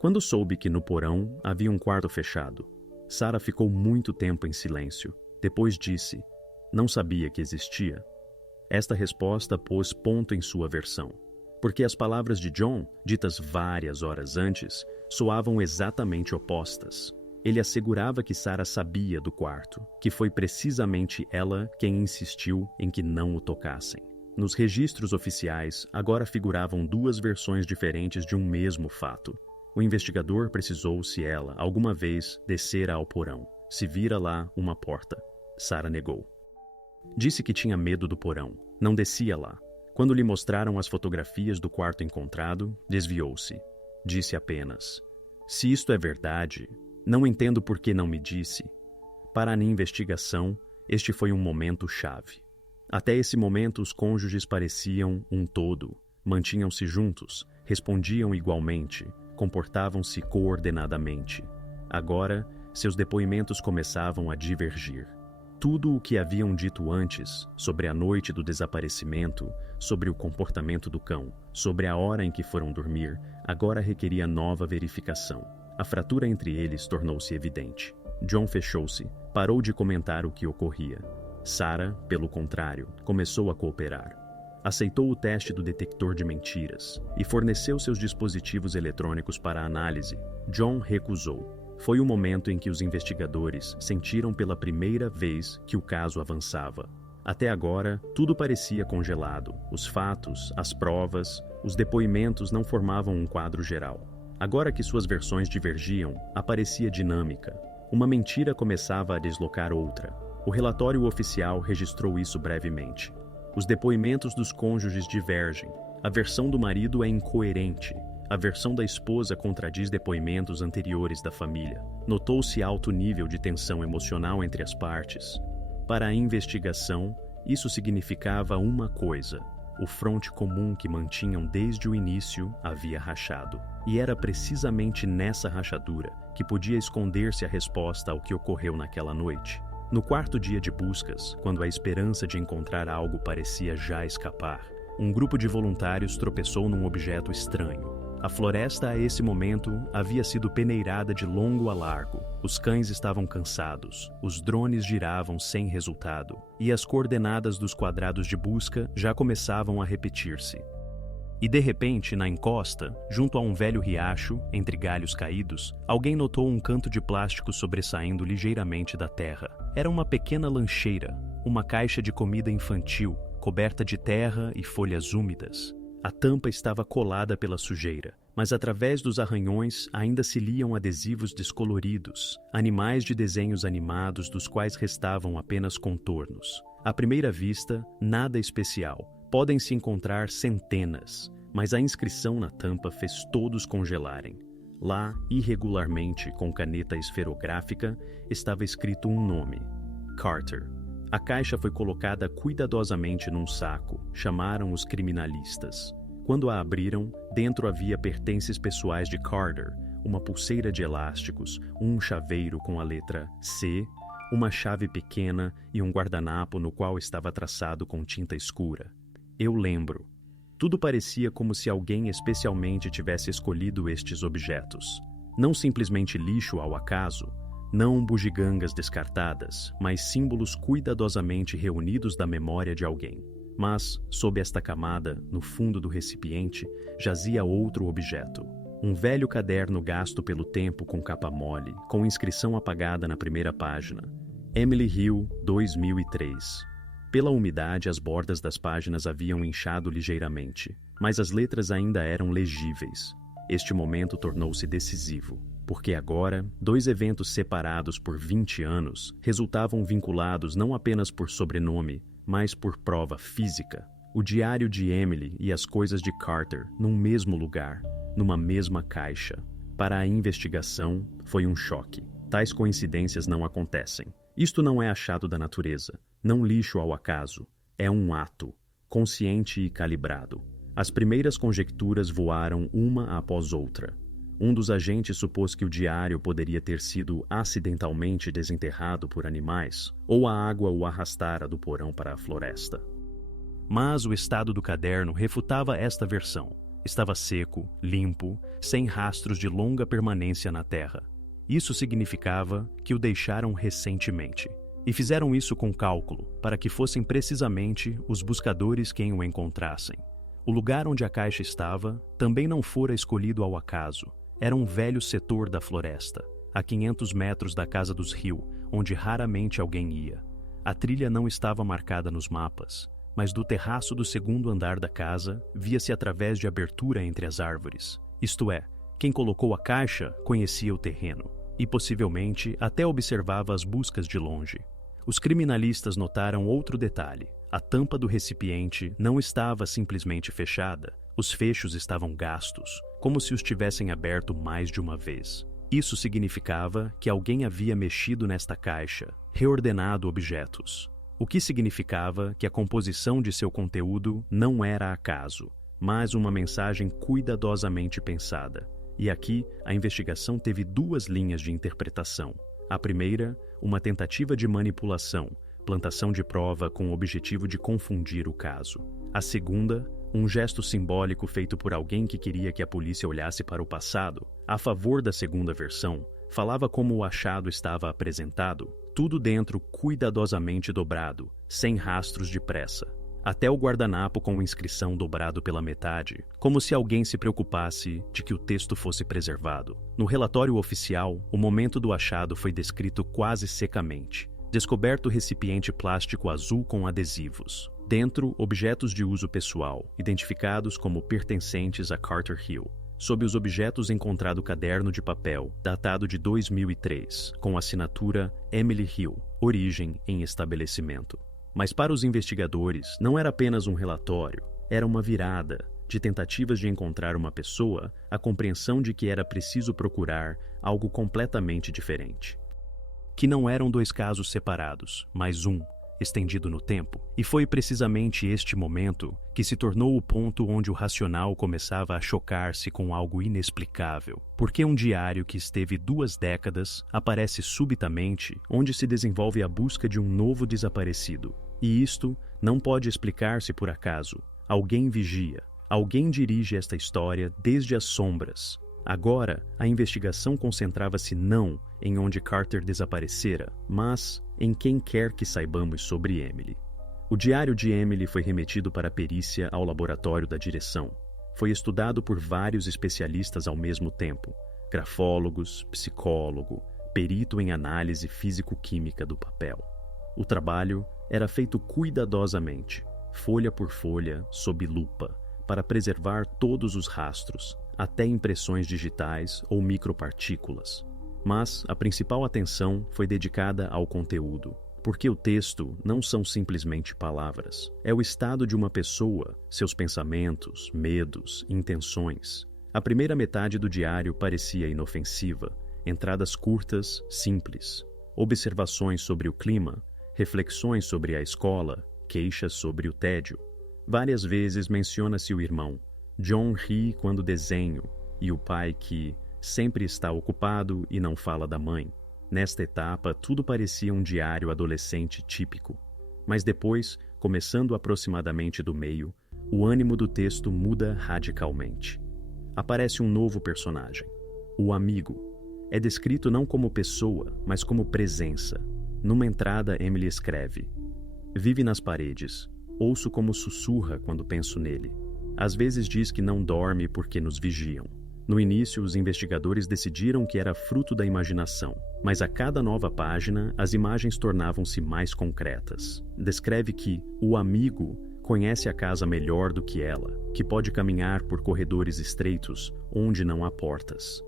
Quando soube que no porão havia um quarto fechado, Sarah ficou muito tempo em silêncio. Depois disse: não sabia que existia. Esta resposta pôs ponto em sua versão, porque as palavras de John, ditas várias horas antes, soavam exatamente opostas. Ele assegurava que Sarah sabia do quarto, que foi precisamente ela quem insistiu em que não o tocassem. Nos registros oficiais, agora figuravam duas versões diferentes de um mesmo fato. O investigador precisou se ela, alguma vez, descera ao porão, se vira lá uma porta. Sarah negou. Disse que tinha medo do porão, não descia lá. Quando lhe mostraram as fotografias do quarto encontrado, desviou-se. Disse apenas: se isto é verdade, não entendo por que não me disse. Para a investigação, este foi um momento chave. Até esse momento, os cônjuges pareciam um todo, mantinham-se juntos, respondiam igualmente, comportavam-se coordenadamente. Agora, seus depoimentos começavam a divergir. Tudo o que haviam dito antes, sobre a noite do desaparecimento, sobre o comportamento do cão, sobre a hora em que foram dormir, agora requeria nova verificação. A fratura entre eles tornou-se evidente. John fechou-se, parou de comentar o que ocorria. Sarah, pelo contrário, começou a cooperar. Aceitou o teste do detector de mentiras e forneceu seus dispositivos eletrônicos para análise. John recusou. Foi o momento em que os investigadores sentiram pela primeira vez que o caso avançava. Até agora, tudo parecia congelado. Os fatos, as provas, os depoimentos não formavam um quadro geral. Agora que suas versões divergiam, aparecia dinâmica. Uma mentira começava a deslocar outra. O relatório oficial registrou isso brevemente. Os depoimentos dos cônjuges divergem. A versão do marido é incoerente. A versão da esposa contradiz depoimentos anteriores da família. Notou-se alto nível de tensão emocional entre as partes. Para a investigação, isso significava uma coisa: o fronte comum que mantinham desde o início havia rachado. E era precisamente nessa rachadura que podia esconder-se a resposta ao que ocorreu naquela noite. No quarto dia de buscas, quando a esperança de encontrar algo parecia já escapar, um grupo de voluntários tropeçou num objeto estranho. A floresta a esse momento havia sido peneirada de longo a largo. Os cães estavam cansados, os drones giravam sem resultado, e as coordenadas dos quadrados de busca já começavam a repetir-se. E de repente, na encosta, junto a um velho riacho, entre galhos caídos, alguém notou um canto de plástico sobressaindo ligeiramente da terra. Era uma pequena lancheira, uma caixa de comida infantil, coberta de terra e folhas úmidas. A tampa estava colada pela sujeira, mas através dos arranhões ainda se liam adesivos descoloridos, animais de desenhos animados dos quais restavam apenas contornos. À primeira vista, nada especial. Podem-se encontrar centenas, mas a inscrição na tampa fez todos congelarem. Lá, irregularmente, com caneta esferográfica, estava escrito um nome: Carter. A caixa foi colocada cuidadosamente num saco. Chamaram os criminalistas. Quando a abriram, dentro havia pertences pessoais de Carter, uma pulseira de elásticos, um chaveiro com a letra C, uma chave pequena e um guardanapo no qual estava traçado com tinta escura. Eu lembro. Tudo parecia como se alguém especialmente tivesse escolhido estes objetos. Não simplesmente lixo ao acaso, não bugigangas descartadas, mas símbolos cuidadosamente reunidos da memória de alguém. Mas, sob esta camada, no fundo do recipiente, jazia outro objeto. Um velho caderno gasto pelo tempo com capa mole, com inscrição apagada na primeira página. Emily Hill, 2003. Pela umidade, as bordas das páginas haviam inchado ligeiramente, mas as letras ainda eram legíveis. Este momento tornou-se decisivo, porque agora, dois eventos separados por 20 anos resultavam vinculados não apenas por sobrenome, mas por prova física. O diário de Emily e as coisas de Carter num mesmo lugar, numa mesma caixa. Para a investigação, foi um choque. Tais coincidências não acontecem. Isto não é achado da natureza, não lixo ao acaso. É um ato, consciente e calibrado. As primeiras conjecturas voaram uma após outra. Um dos agentes supôs que o diário poderia ter sido acidentalmente desenterrado por animais, ou a água o arrastara do porão para a floresta. Mas o estado do caderno refutava esta versão. Estava seco, limpo, sem rastros de longa permanência na terra. Isso significava que o deixaram recentemente. E fizeram isso com cálculo, para que fossem precisamente os buscadores quem o encontrassem. O lugar onde a caixa estava também não fora escolhido ao acaso. Era um velho setor da floresta, a 500 metros da casa dos Hill, onde raramente alguém ia. A trilha não estava marcada nos mapas, mas do terraço do segundo andar da casa via-se através de abertura entre as árvores. Isto é, quem colocou a caixa conhecia o terreno e possivelmente até observava as buscas de longe. Os criminalistas notaram outro detalhe. A tampa do recipiente não estava simplesmente fechada. Os fechos estavam gastos, como se os tivessem aberto mais de uma vez. Isso significava que alguém havia mexido nesta caixa, reordenado objetos. O que significava que a composição de seu conteúdo não era acaso, mas uma mensagem cuidadosamente pensada. E aqui, a investigação teve duas linhas de interpretação. A primeira, uma tentativa de manipulação, plantação de prova com o objetivo de confundir o caso. A segunda, um gesto simbólico feito por alguém que queria que a polícia olhasse para o passado. A favor da segunda versão, falava como o achado estava apresentado, tudo dentro cuidadosamente dobrado, sem rastros de pressa. Até o guardanapo com inscrição dobrado pela metade, como se alguém se preocupasse de que o texto fosse preservado. No relatório oficial, o momento do achado foi descrito quase secamente. Descoberto recipiente plástico azul com adesivos. Dentro, objetos de uso pessoal, identificados como pertencentes a Carter Hill. Sob os objetos encontrado caderno de papel, datado de 2003, com assinatura Emily Hill, origem em estabelecimento. Mas para os investigadores, não era apenas um relatório, era uma virada de tentativas de encontrar uma pessoa, a compreensão de que era preciso procurar algo completamente diferente. Que não eram dois casos separados, mas um, estendido no tempo. E foi precisamente este momento que se tornou o ponto onde o racional começava a chocar-se com algo inexplicável. Porque um diário que esteve 2 décadas aparece subitamente onde se desenvolve a busca de um novo desaparecido. E isto não pode explicar-se por acaso. Alguém vigia. Alguém dirige esta história desde as sombras. Agora, a investigação concentrava-se não em onde Carter desaparecera, mas em quem quer que saibamos sobre Emily. O diário de Emily foi remetido para a perícia ao laboratório da direção. Foi estudado por vários especialistas ao mesmo tempo: grafólogos, psicólogo, perito em análise físico-química do papel. O trabalho era feito cuidadosamente, folha por folha, sob lupa, para preservar todos os rastros, até impressões digitais ou micropartículas. Mas a principal atenção foi dedicada ao conteúdo, porque o texto não são simplesmente palavras. É o estado de uma pessoa, seus pensamentos, medos, intenções. A primeira metade do diário parecia inofensiva, entradas curtas, simples, observações sobre o clima, reflexões sobre a escola, queixas sobre o tédio. Várias vezes menciona-se o irmão. John ri quando desenho, e o pai que sempre está ocupado e não fala da mãe. Nesta etapa, tudo parecia um diário adolescente típico. Mas depois, começando aproximadamente do meio, o ânimo do texto muda radicalmente. Aparece um novo personagem, o amigo. É descrito não como pessoa, mas como presença. Numa entrada, Emily escreve: "Vive nas paredes. Ouço como sussurra quando penso nele. Às vezes diz que não dorme porque nos vigiam." No início, os investigadores decidiram que era fruto da imaginação, mas a cada nova página, as imagens tornavam-se mais concretas. Descreve que o amigo conhece a casa melhor do que ela, que pode caminhar por corredores estreitos onde não há portas.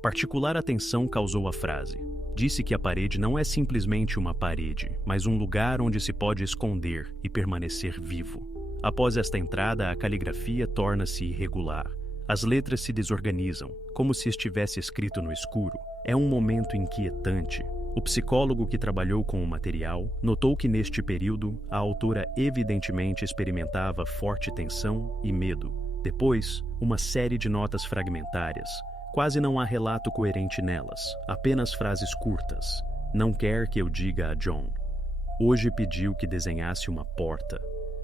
Particular atenção causou a frase. Disse que a parede não é simplesmente uma parede, mas um lugar onde se pode esconder e permanecer vivo. Após esta entrada, a caligrafia torna-se irregular. As letras se desorganizam, como se estivesse escrito no escuro. É um momento inquietante. O psicólogo que trabalhou com o material notou que neste período a autora evidentemente experimentava forte tensão e medo. Depois, uma série de notas fragmentárias. Quase não há relato coerente nelas, apenas frases curtas. Não quer que eu diga a John. Hoje pediu que desenhasse uma porta.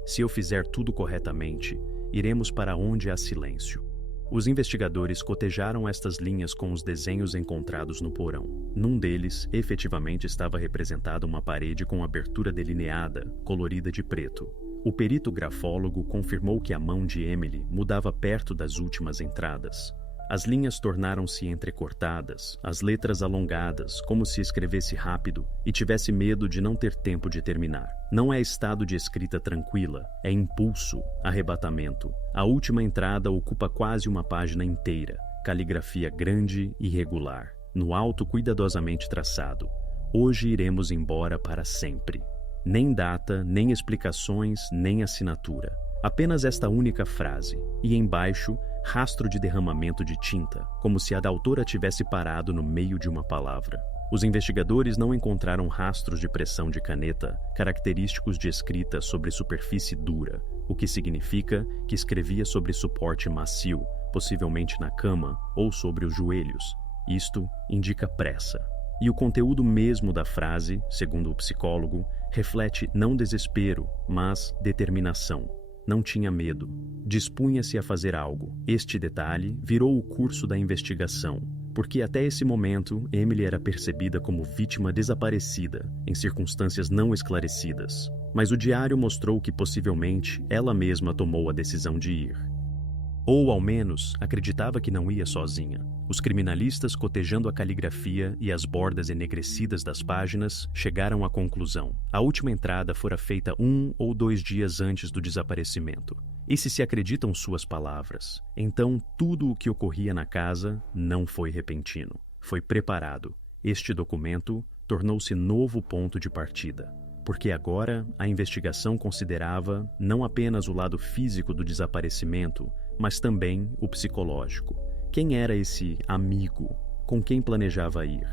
Se eu fizer tudo corretamente, iremos para onde há silêncio. Os investigadores cotejaram estas linhas com os desenhos encontrados no porão. Num deles, efetivamente estava representada uma parede com abertura delineada, colorida de preto. O perito grafólogo confirmou que a mão de Emily mudava perto das últimas entradas. As linhas tornaram-se entrecortadas, as letras alongadas, como se escrevesse rápido e tivesse medo de não ter tempo de terminar. Não é estado de escrita tranquila, é impulso, arrebatamento. A última entrada ocupa quase uma página inteira, caligrafia grande e regular, no alto cuidadosamente traçado. Hoje iremos embora para sempre. Nem data, nem explicações, nem assinatura. Apenas esta única frase, e embaixo, rastro de derramamento de tinta, como se a da autora tivesse parado no meio de uma palavra. Os investigadores não encontraram rastros de pressão de caneta, característicos de escrita sobre superfície dura, o que significa que escrevia sobre suporte macio, possivelmente na cama ou sobre os joelhos. Isto indica pressa. E o conteúdo mesmo da frase, segundo o psicólogo, reflete não desespero, mas determinação. Não tinha medo. Dispunha-se a fazer algo. Este detalhe virou o curso da investigação, porque até esse momento Emily era percebida como vítima desaparecida, em circunstâncias não esclarecidas. Mas o diário mostrou que possivelmente ela mesma tomou a decisão de ir. Ou, ao menos, acreditava que não ia sozinha. Os criminalistas, cotejando a caligrafia e as bordas enegrecidas das páginas, chegaram à conclusão. A última entrada fora feita 1 ou 2 dias antes do desaparecimento. E se acreditam suas palavras, então tudo o que ocorria na casa não foi repentino. Foi preparado. Este documento tornou-se novo ponto de partida. porque agora a investigação considerava não apenas o lado físico do desaparecimento, mas também o psicológico. Quem era esse amigo? Com quem planejava ir?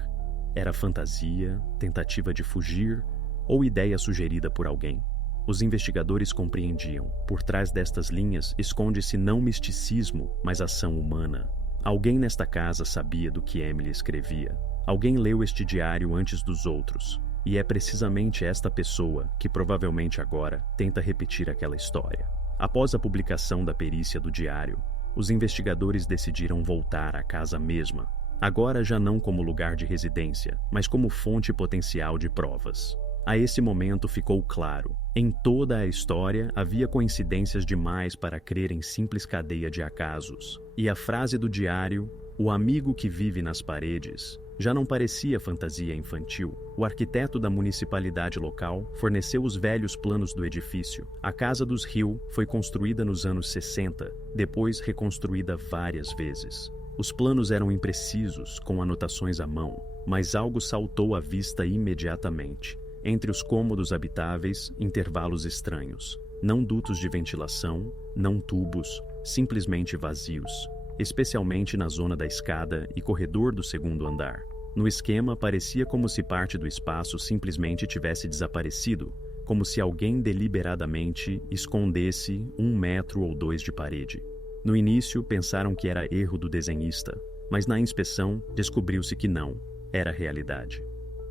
Era fantasia, tentativa de fugir ou ideia sugerida por alguém? Os investigadores compreendiam. Por trás destas linhas esconde-se não misticismo, mas ação humana. Alguém nesta casa sabia do que Emily escrevia. Alguém leu este diário antes dos outros. E é precisamente esta pessoa que provavelmente agora tenta repetir aquela história. Após a publicação da perícia do diário, os investigadores decidiram voltar à casa mesma. Agora já não como lugar de residência, mas como fonte potencial de provas. A esse momento ficou claro, em toda a história havia coincidências demais para crer em simples cadeia de acasos. E a frase do diário, "o amigo que vive nas paredes", já não parecia fantasia infantil. O arquiteto da municipalidade local forneceu os velhos planos do edifício. A Casa dos Hill foi construída nos anos 60, depois reconstruída várias vezes. Os planos eram imprecisos, com anotações à mão, mas algo saltou à vista imediatamente. Entre os cômodos habitáveis, intervalos estranhos. Não dutos de ventilação, não tubos, simplesmente vazios. Especialmente na zona da escada e corredor do segundo andar. No esquema, parecia como se parte do espaço simplesmente tivesse desaparecido, como se alguém deliberadamente escondesse 1 metro ou 2 de parede. No início, pensaram que era erro do desenhista, mas na inspeção, descobriu-se que não, era realidade.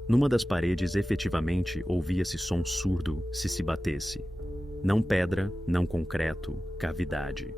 Numa das paredes, efetivamente, ouvia-se som surdo se batesse. Não pedra, não concreto, cavidade.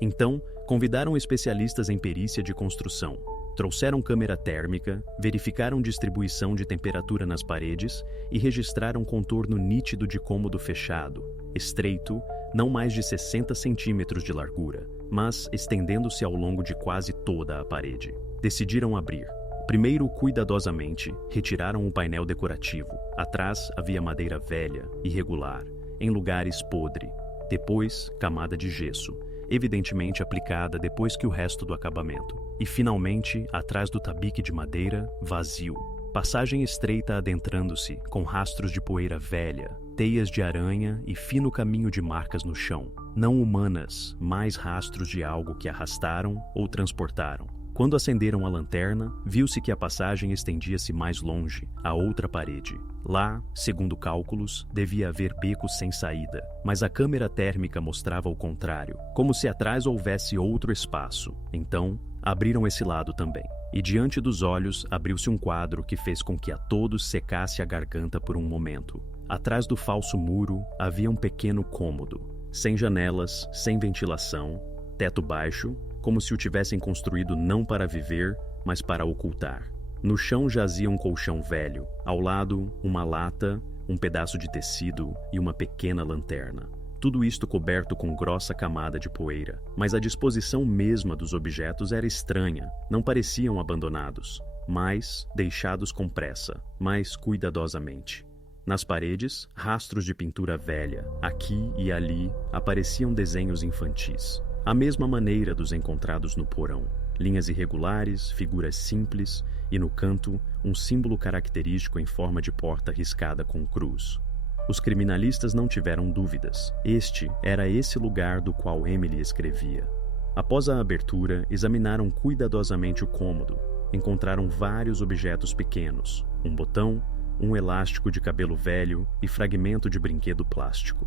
Então, convidaram especialistas em perícia de construção. Trouxeram câmera térmica, verificaram distribuição de temperatura nas paredes e registraram contorno nítido de cômodo fechado, estreito, não mais de 60 centímetros de largura, mas estendendo-se ao longo de quase toda a parede. Decidiram abrir. Primeiro, cuidadosamente, retiraram o painel decorativo. Atrás havia madeira velha, irregular, em lugares podre. Depois, camada de gesso, evidentemente aplicada depois que o resto do acabamento. E finalmente, atrás do tabique de madeira, vazio. Passagem estreita adentrando-se, com rastros de poeira velha, teias de aranha e fino caminho de marcas no chão. Não humanas, mas rastros de algo que arrastaram ou transportaram. Quando acenderam a lanterna, viu-se que a passagem estendia-se mais longe, a outra parede. Lá, segundo cálculos, devia haver becos sem saída, mas a câmera térmica mostrava o contrário, como se atrás houvesse outro espaço. Então, abriram esse lado também. E diante dos olhos abriu-se um quadro que fez com que a todos secasse a garganta por um momento. Atrás do falso muro havia um pequeno cômodo, sem janelas, sem ventilação, teto baixo, como se o tivessem construído não para viver, mas para ocultar. No chão jazia um colchão velho, ao lado uma lata, um pedaço de tecido e uma pequena lanterna. Tudo isto coberto com grossa camada de poeira, mas a disposição mesma dos objetos era estranha, não pareciam abandonados, mas deixados com pressa, mas cuidadosamente. Nas paredes, rastros de pintura velha, aqui e ali apareciam desenhos infantis. A mesma maneira dos encontrados no porão. Linhas irregulares, figuras simples e, no canto, um símbolo característico em forma de porta riscada com cruz. Os criminalistas não tiveram dúvidas. Este era esse lugar do qual Emily escrevia. Após a abertura, examinaram cuidadosamente o cômodo. Encontraram vários objetos pequenos. Um botão, um elástico de cabelo velho e fragmento de brinquedo plástico.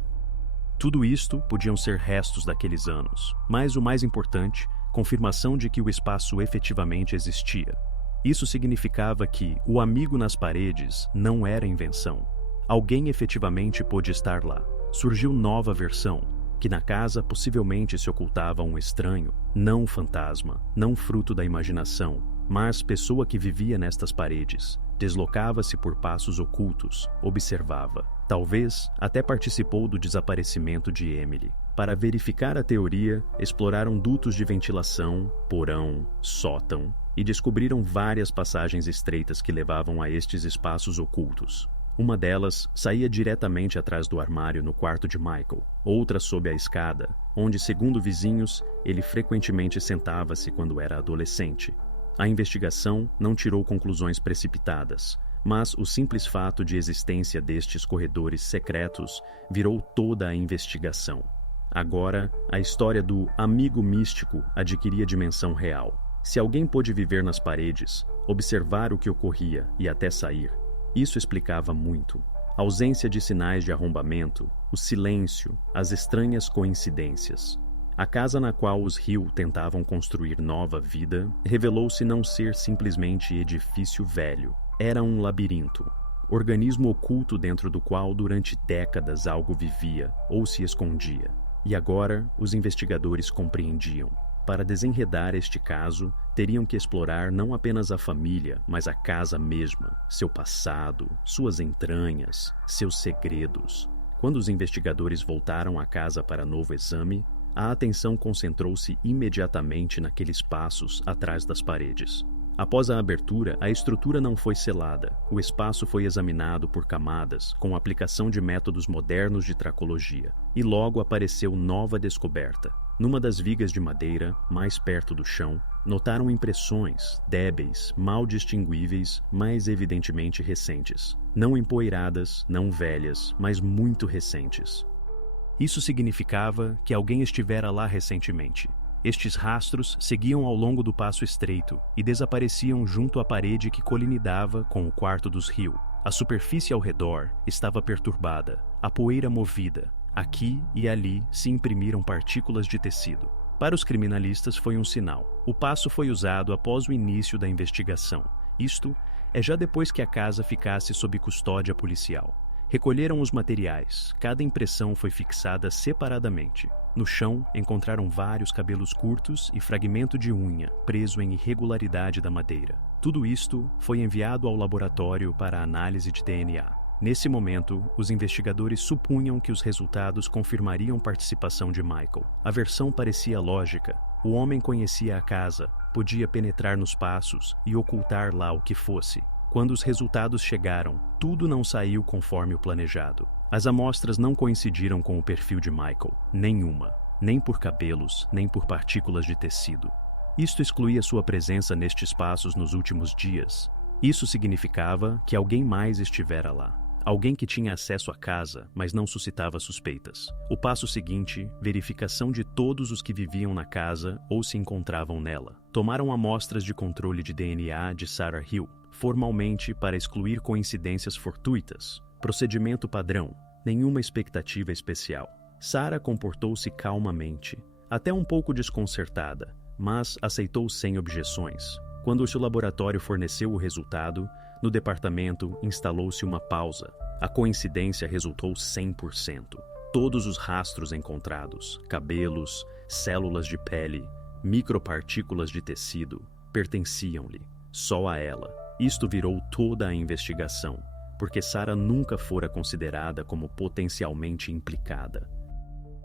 Tudo isto podiam ser restos daqueles anos, mas o mais importante, confirmação de que o espaço efetivamente existia. Isso significava que o amigo nas paredes não era invenção. Alguém efetivamente pôde estar lá. Surgiu nova versão, que na casa possivelmente se ocultava um estranho, não um fantasma, não fruto da imaginação, mas pessoa que vivia nestas paredes. Deslocava-se por passos ocultos, observava. Talvez até participou do desaparecimento de Emily. Para verificar a teoria, exploraram dutos de ventilação, porão, sótão e descobriram várias passagens estreitas que levavam a estes espaços ocultos. Uma delas saía diretamente atrás do armário no quarto de Michael, outra sob a escada, onde, segundo vizinhos, ele frequentemente sentava-se quando era adolescente. A investigação não tirou conclusões precipitadas, Mas o simples fato de existência destes corredores secretos virou toda a investigação. Agora, a história do amigo místico adquiria dimensão real. Se alguém pôde viver nas paredes, observar o que ocorria e até sair, isso explicava muito. A ausência de sinais de arrombamento, o silêncio, as estranhas coincidências. A casa na qual os Hill tentavam construir nova vida revelou-se não ser simplesmente edifício velho. Era um labirinto, organismo oculto dentro do qual durante décadas algo vivia ou se escondia. E agora os investigadores compreendiam. Para desenredar este caso, teriam que explorar não apenas a família, mas a casa mesma, seu passado, suas entranhas, seus segredos. Quando os investigadores voltaram à casa para novo exame, a atenção concentrou-se imediatamente naqueles passos atrás das paredes. Após a abertura, a estrutura não foi selada. O espaço foi examinado por camadas, com a aplicação de métodos modernos de tracologia. E logo apareceu nova descoberta. Numa das vigas de madeira, mais perto do chão, notaram impressões, débeis, mal distinguíveis, mas evidentemente recentes. Não empoeiradas, não velhas, mas muito recentes. Isso significava que alguém estivera lá recentemente. Estes rastros seguiam ao longo do passo estreito e desapareciam junto à parede que colinidava com o quarto dos Hill. A superfície ao redor estava perturbada, a poeira movida. Aqui e ali se imprimiram partículas de tecido. Para os criminalistas foi um sinal. O passo foi usado após o início da investigação. Isto é já depois que a casa ficasse sob custódia policial. Recolheram os materiais. Cada impressão foi fixada separadamente. No chão, encontraram vários cabelos curtos e fragmento de unha, preso em irregularidade da madeira. Tudo isto foi enviado ao laboratório para análise de DNA. Nesse momento, os investigadores supunham que os resultados confirmariam participação de Michael. A versão parecia lógica. O homem conhecia a casa, podia penetrar nos passos e ocultar lá o que fosse. Quando os resultados chegaram, tudo não saiu conforme o planejado. As amostras não coincidiram com o perfil de Michael, nenhuma, nem por cabelos, nem por partículas de tecido. Isto excluía sua presença nestes passos nos últimos dias. Isso significava que alguém mais estivera lá. Alguém que tinha acesso à casa, mas não suscitava suspeitas. O passo seguinte, verificação de todos os que viviam na casa ou se encontravam nela. Tomaram amostras de controle de DNA de Sarah Hill, formalmente para excluir coincidências fortuitas. Procedimento padrão, nenhuma expectativa especial. Sarah comportou-se calmamente, até um pouco desconcertada, mas aceitou sem objeções. Quando o seu laboratório forneceu o resultado, no departamento instalou-se uma pausa. A coincidência resultou 100%. Todos os rastros encontrados, cabelos, células de pele, micropartículas de tecido, pertenciam-lhe, só a ela. Isto virou toda a investigação, porque Sarah nunca fora considerada como potencialmente implicada.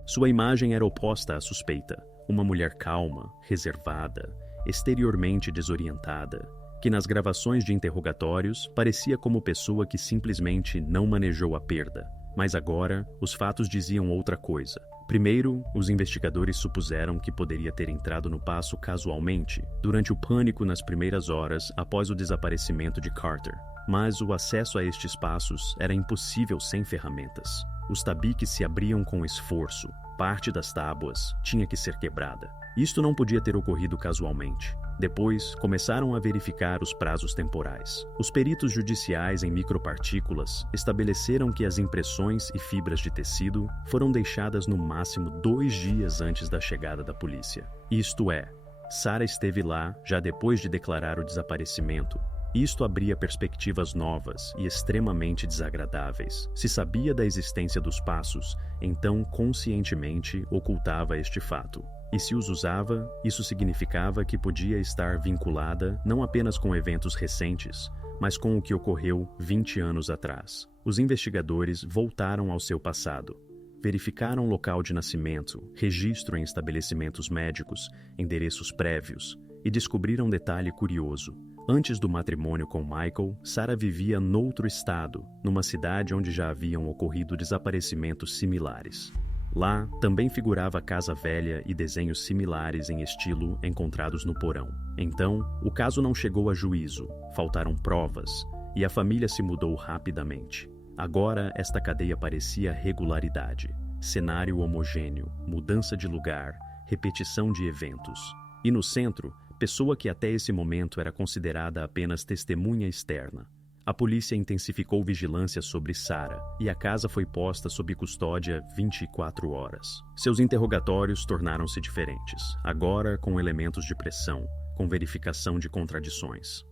Sua imagem era oposta à suspeita, uma mulher calma, reservada, exteriormente desorientada, que nas gravações de interrogatórios parecia como pessoa que simplesmente não manejou a perda. Mas agora, os fatos diziam outra coisa. Primeiro, os investigadores supuseram que poderia ter entrado no passo casualmente, durante o pânico nas primeiras horas após o desaparecimento de Carter. Mas o acesso a estes passos era impossível sem ferramentas. Os tabiques se abriam com esforço. Parte das tábuas tinha que ser quebrada. Isto não podia ter ocorrido casualmente. Depois, começaram a verificar os prazos temporais. Os peritos judiciais em micropartículas estabeleceram que as impressões e fibras de tecido foram deixadas no máximo 2 dias antes da chegada da polícia. Isto é, Sarah esteve lá já depois de declarar o desaparecimento. Isto abria perspectivas novas e extremamente desagradáveis. Se sabia da existência dos passos, então conscientemente ocultava este fato. E se os usava, isso significava que podia estar vinculada não apenas com eventos recentes, mas com o que ocorreu 20 anos atrás. Os investigadores voltaram ao seu passado. Verificaram local de nascimento, registro em estabelecimentos médicos, endereços prévios, e descobriram um detalhe curioso. Antes do matrimônio com Michael, Sarah vivia noutro estado, numa cidade onde já haviam ocorrido desaparecimentos similares. Lá também figurava casa velha e desenhos similares em estilo encontrados no porão. Então, o caso não chegou a juízo, faltaram provas, e a família se mudou rapidamente. Agora, esta cadeia parecia regularidade. Cenário homogêneo, mudança de lugar, repetição de eventos. E no centro, pessoa que até esse momento era considerada apenas testemunha externa. A polícia intensificou vigilância sobre Sarah e a casa foi posta sob custódia 24 horas. Seus interrogatórios tornaram-se diferentes, agora com elementos de pressão, com verificação de contradições.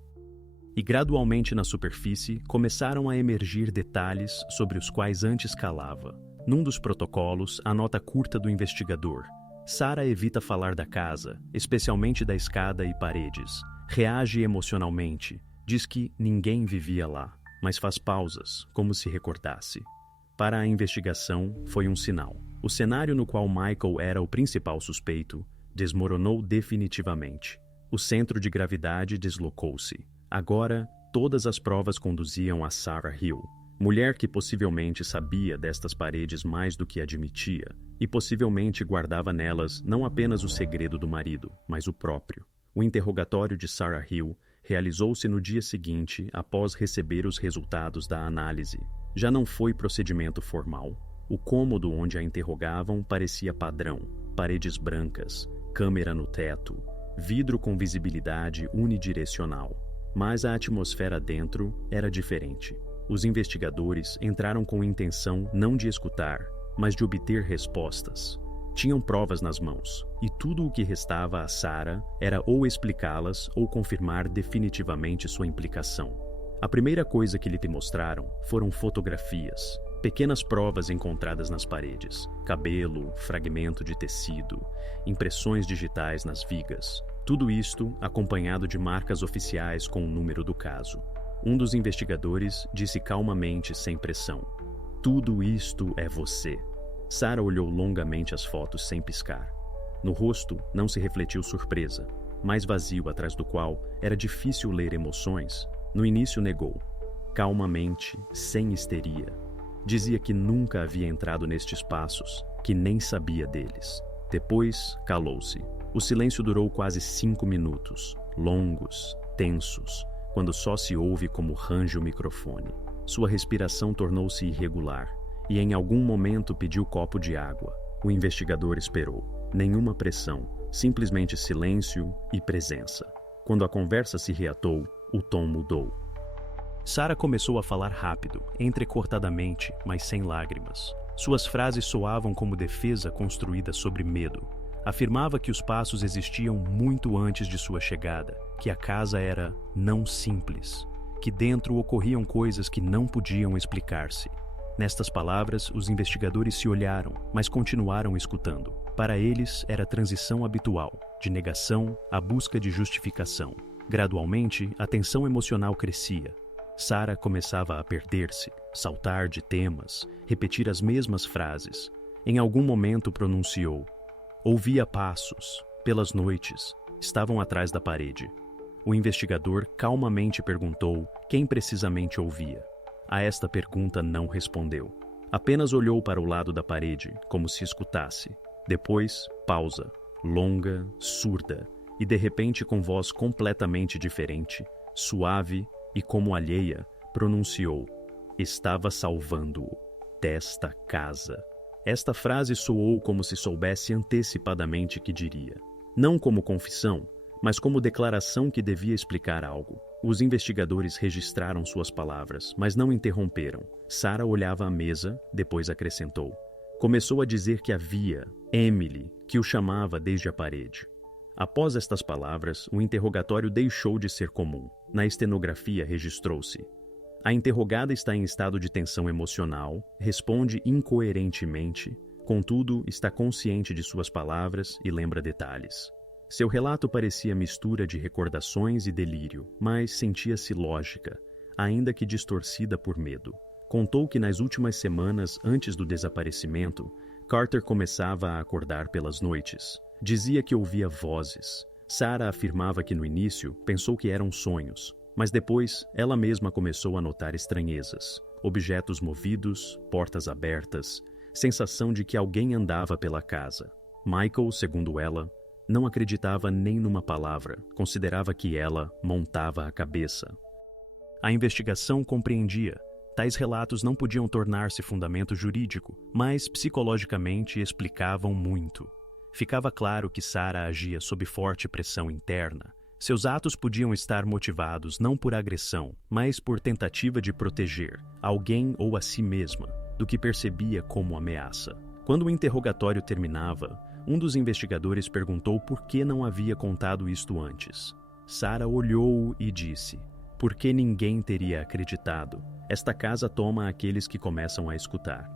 E gradualmente na superfície começaram a emergir detalhes sobre os quais antes calava. Num dos protocolos, a nota curta do investigador. Sarah evita falar da casa, especialmente da escada e paredes. Reage emocionalmente. Diz que ninguém vivia lá, mas faz pausas, como se recordasse. Para a investigação, foi um sinal. O cenário no qual Michael era o principal suspeito desmoronou definitivamente. O centro de gravidade deslocou-se. Agora, todas as provas conduziam a Sarah Hill, mulher que possivelmente sabia destas paredes mais do que admitia, e possivelmente guardava nelas não apenas o segredo do marido, mas o próprio. O interrogatório de Sarah Hill realizou-se no dia seguinte após receber os resultados da análise. Já não foi procedimento formal. O cômodo onde a interrogavam parecia padrão, paredes brancas, câmera no teto, vidro com visibilidade unidirecional. Mas a atmosfera dentro era diferente. Os investigadores entraram com intenção não de escutar, mas de obter respostas. Tinham provas nas mãos, e tudo o que restava a Sarah era ou explicá-las ou confirmar definitivamente sua implicação. A primeira coisa que lhe mostraram foram fotografias, pequenas provas encontradas nas paredes, cabelo, fragmento de tecido, impressões digitais nas vigas. Tudo isto acompanhado de marcas oficiais com o número do caso. Um dos investigadores disse calmamente, sem pressão: "Tudo isto é você." Sarah olhou longamente as fotos sem piscar. No rosto não se refletiu surpresa, mais vazio atrás do qual era difícil ler emoções. No início negou, calmamente, sem histeria. Dizia que nunca havia entrado nestes passos, que nem sabia deles. Depois, calou-se. O silêncio durou quase 5 minutos, longos, tensos, quando só se ouve como range o microfone. Sua respiração tornou-se irregular, e em algum momento pediu copo de água. O investigador esperou. Nenhuma pressão, simplesmente silêncio e presença. Quando a conversa se reatou, o tom mudou. Sarah começou a falar rápido, entrecortadamente, mas sem lágrimas. Suas frases soavam como defesa construída sobre medo. Afirmava que os passos existiam muito antes de sua chegada, que a casa era não simples, que dentro ocorriam coisas que não podiam explicar-se. Nestas palavras, os investigadores se olharam, mas continuaram escutando. Para eles, era a transição habitual, de negação à busca de justificação. Gradualmente, a tensão emocional crescia. Sarah começava a perder-se, saltar de temas, repetir as mesmas frases. Em algum momento pronunciou: "Ouvia passos, pelas noites, estavam atrás da parede." O investigador calmamente perguntou quem precisamente ouvia. A esta pergunta não respondeu. Apenas olhou para o lado da parede, como se escutasse. Depois, pausa, longa, surda, e de repente com voz completamente diferente, suave e como alheia, pronunciou: "Estava salvando-o desta casa." Esta frase soou como se soubesse antecipadamente que diria. Não como confissão, mas como declaração que devia explicar algo. Os investigadores registraram suas palavras, mas não interromperam. Sarah olhava à mesa, depois acrescentou. Começou a dizer que havia Emily, que o chamava desde a parede. Após estas palavras, o interrogatório deixou de ser comum. Na estenografia registrou-se: a interrogada está em estado de tensão emocional, responde incoerentemente, contudo está consciente de suas palavras e lembra detalhes. Seu relato parecia mistura de recordações e delírio, mas sentia-se lógica, ainda que distorcida por medo. Contou que nas últimas semanas antes do desaparecimento, Carter começava a acordar pelas noites. Dizia que ouvia vozes. Sarah afirmava que no início pensou que eram sonhos, mas depois ela mesma começou a notar estranhezas. Objetos movidos, portas abertas, sensação de que alguém andava pela casa. Michael, segundo ela, não acreditava nem numa palavra, considerava que ela montava a cabeça. A investigação compreendia. Tais relatos não podiam tornar-se fundamento jurídico, mas psicologicamente explicavam muito. Ficava claro que Sarah agia sob forte pressão interna. Seus atos podiam estar motivados não por agressão, mas por tentativa de proteger alguém ou a si mesma do que percebia como ameaça. Quando o interrogatório terminava, um dos investigadores perguntou por que não havia contado isto antes. Sarah olhou-o e disse: "Por que ninguém teria acreditado? Esta casa toma aqueles que começam a escutar."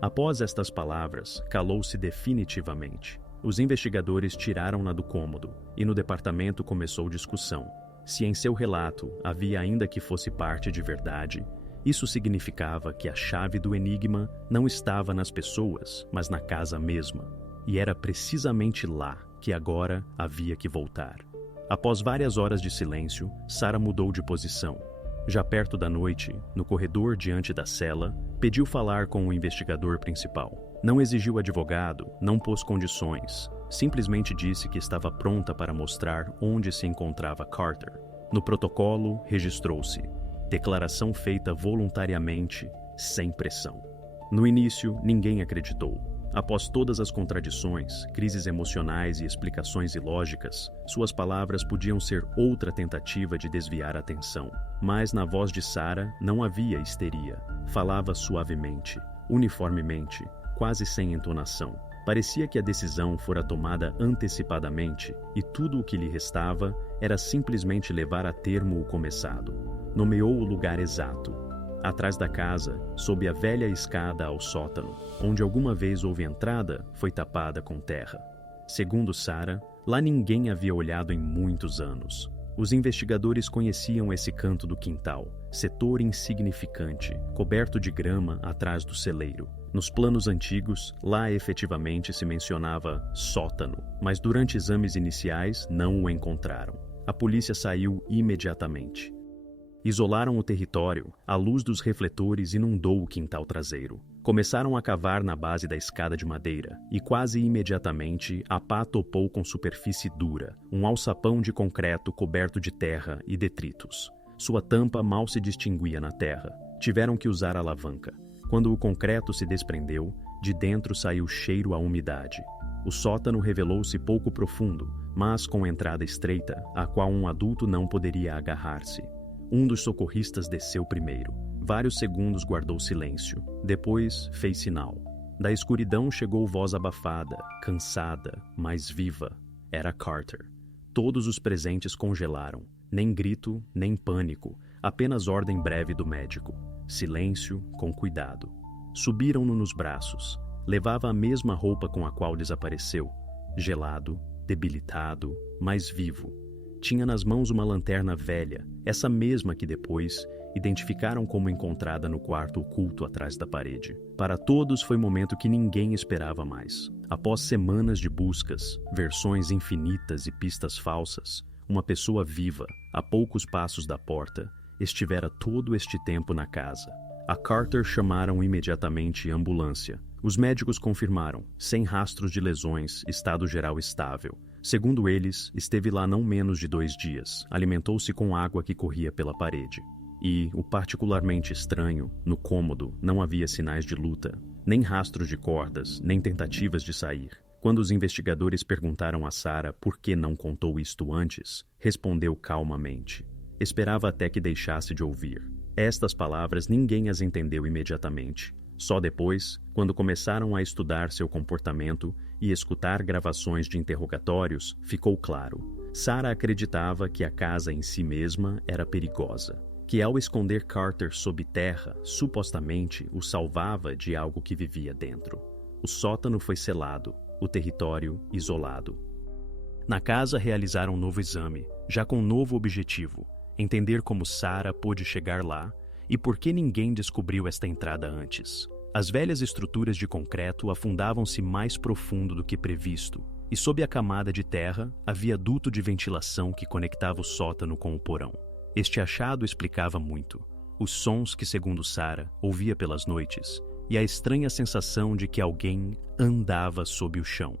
Após estas palavras, calou-se definitivamente. Os investigadores tiraram-na do cômodo e no departamento começou discussão. Se em seu relato havia ainda que fosse parte de verdade, isso significava que a chave do enigma não estava nas pessoas, mas na casa mesma. E era precisamente lá que agora havia que voltar. Após várias horas de silêncio, Sarah mudou de posição. Já perto da noite, no corredor diante da cela, pediu falar com o investigador principal. Não exigiu advogado, não pôs condições. Simplesmente disse que estava pronta para mostrar onde se encontrava Carter. No protocolo, registrou-se: declaração feita voluntariamente, sem pressão. No início, ninguém acreditou. Após todas as contradições, crises emocionais e explicações ilógicas, suas palavras podiam ser outra tentativa de desviar a atenção. Mas na voz de Sarah não havia histeria. Falava suavemente, uniformemente, quase sem entonação. Parecia que a decisão fora tomada antecipadamente e tudo o que lhe restava era simplesmente levar a termo o começado. Nomeou o lugar exato. Atrás da casa, sob a velha escada ao sótano, onde alguma vez houve entrada, foi tapada com terra. Segundo Sarah, lá ninguém havia olhado em muitos anos. Os investigadores conheciam esse canto do quintal, setor insignificante, coberto de grama atrás do celeiro. Nos planos antigos, lá efetivamente se mencionava sótano, mas durante exames iniciais não o encontraram. A polícia saiu imediatamente. Isolaram o território, a luz dos refletores inundou o quintal traseiro. Começaram a cavar na base da escada de madeira, e quase imediatamente a pá topou com superfície dura, um alçapão de concreto coberto de terra e detritos. Sua tampa mal se distinguia na terra. Tiveram que usar a alavanca. Quando o concreto se desprendeu, de dentro saiu cheiro a umidade. O sótano revelou-se pouco profundo, mas com entrada estreita, a qual um adulto não poderia agarrar-se. Um dos socorristas desceu primeiro. Vários segundos guardou silêncio. Depois fez sinal. Da escuridão chegou voz abafada, cansada, mas viva. Era Carter. Todos os presentes congelaram. Nem grito, nem pânico. Apenas ordem breve do médico. Silêncio, com cuidado. Subiram-no nos braços. Levava a mesma roupa com a qual desapareceu. Gelado, debilitado, mas vivo. Tinha nas mãos uma lanterna velha, essa mesma que depois identificaram como encontrada no quarto oculto atrás da parede. Para todos foi momento que ninguém esperava mais. Após semanas de buscas, versões infinitas e pistas falsas, uma pessoa viva, a poucos passos da porta, estivera todo este tempo na casa. A Carter chamaram imediatamente ambulância. Os médicos confirmaram, sem rastros de lesões, estado geral estável. Segundo eles, esteve lá não menos de 2 dias, alimentou-se com água que corria pela parede. E, o particularmente estranho, no cômodo não havia sinais de luta, nem rastros de cordas, nem tentativas de sair. Quando os investigadores perguntaram a Sarah por que não contou isto antes, respondeu calmamente. Esperava até que deixasse de ouvir. Estas palavras ninguém as entendeu imediatamente. Só depois, quando começaram a estudar seu comportamento e escutar gravações de interrogatórios, ficou claro. Sarah acreditava que a casa em si mesma era perigosa, que ao esconder Carter sob terra, supostamente o salvava de algo que vivia dentro. O sótano foi selado, o território isolado. Na casa realizaram um novo exame, já com um novo objetivo: entender como Sarah pôde chegar lá e por que ninguém descobriu esta entrada antes. As velhas estruturas de concreto afundavam-se mais profundo do que previsto, e sob a camada de terra havia duto de ventilação que conectava o sótano com o porão. Este achado explicava muito. Os sons que, segundo Sarah, ouvia pelas noites, e a estranha sensação de que alguém andava sob o chão.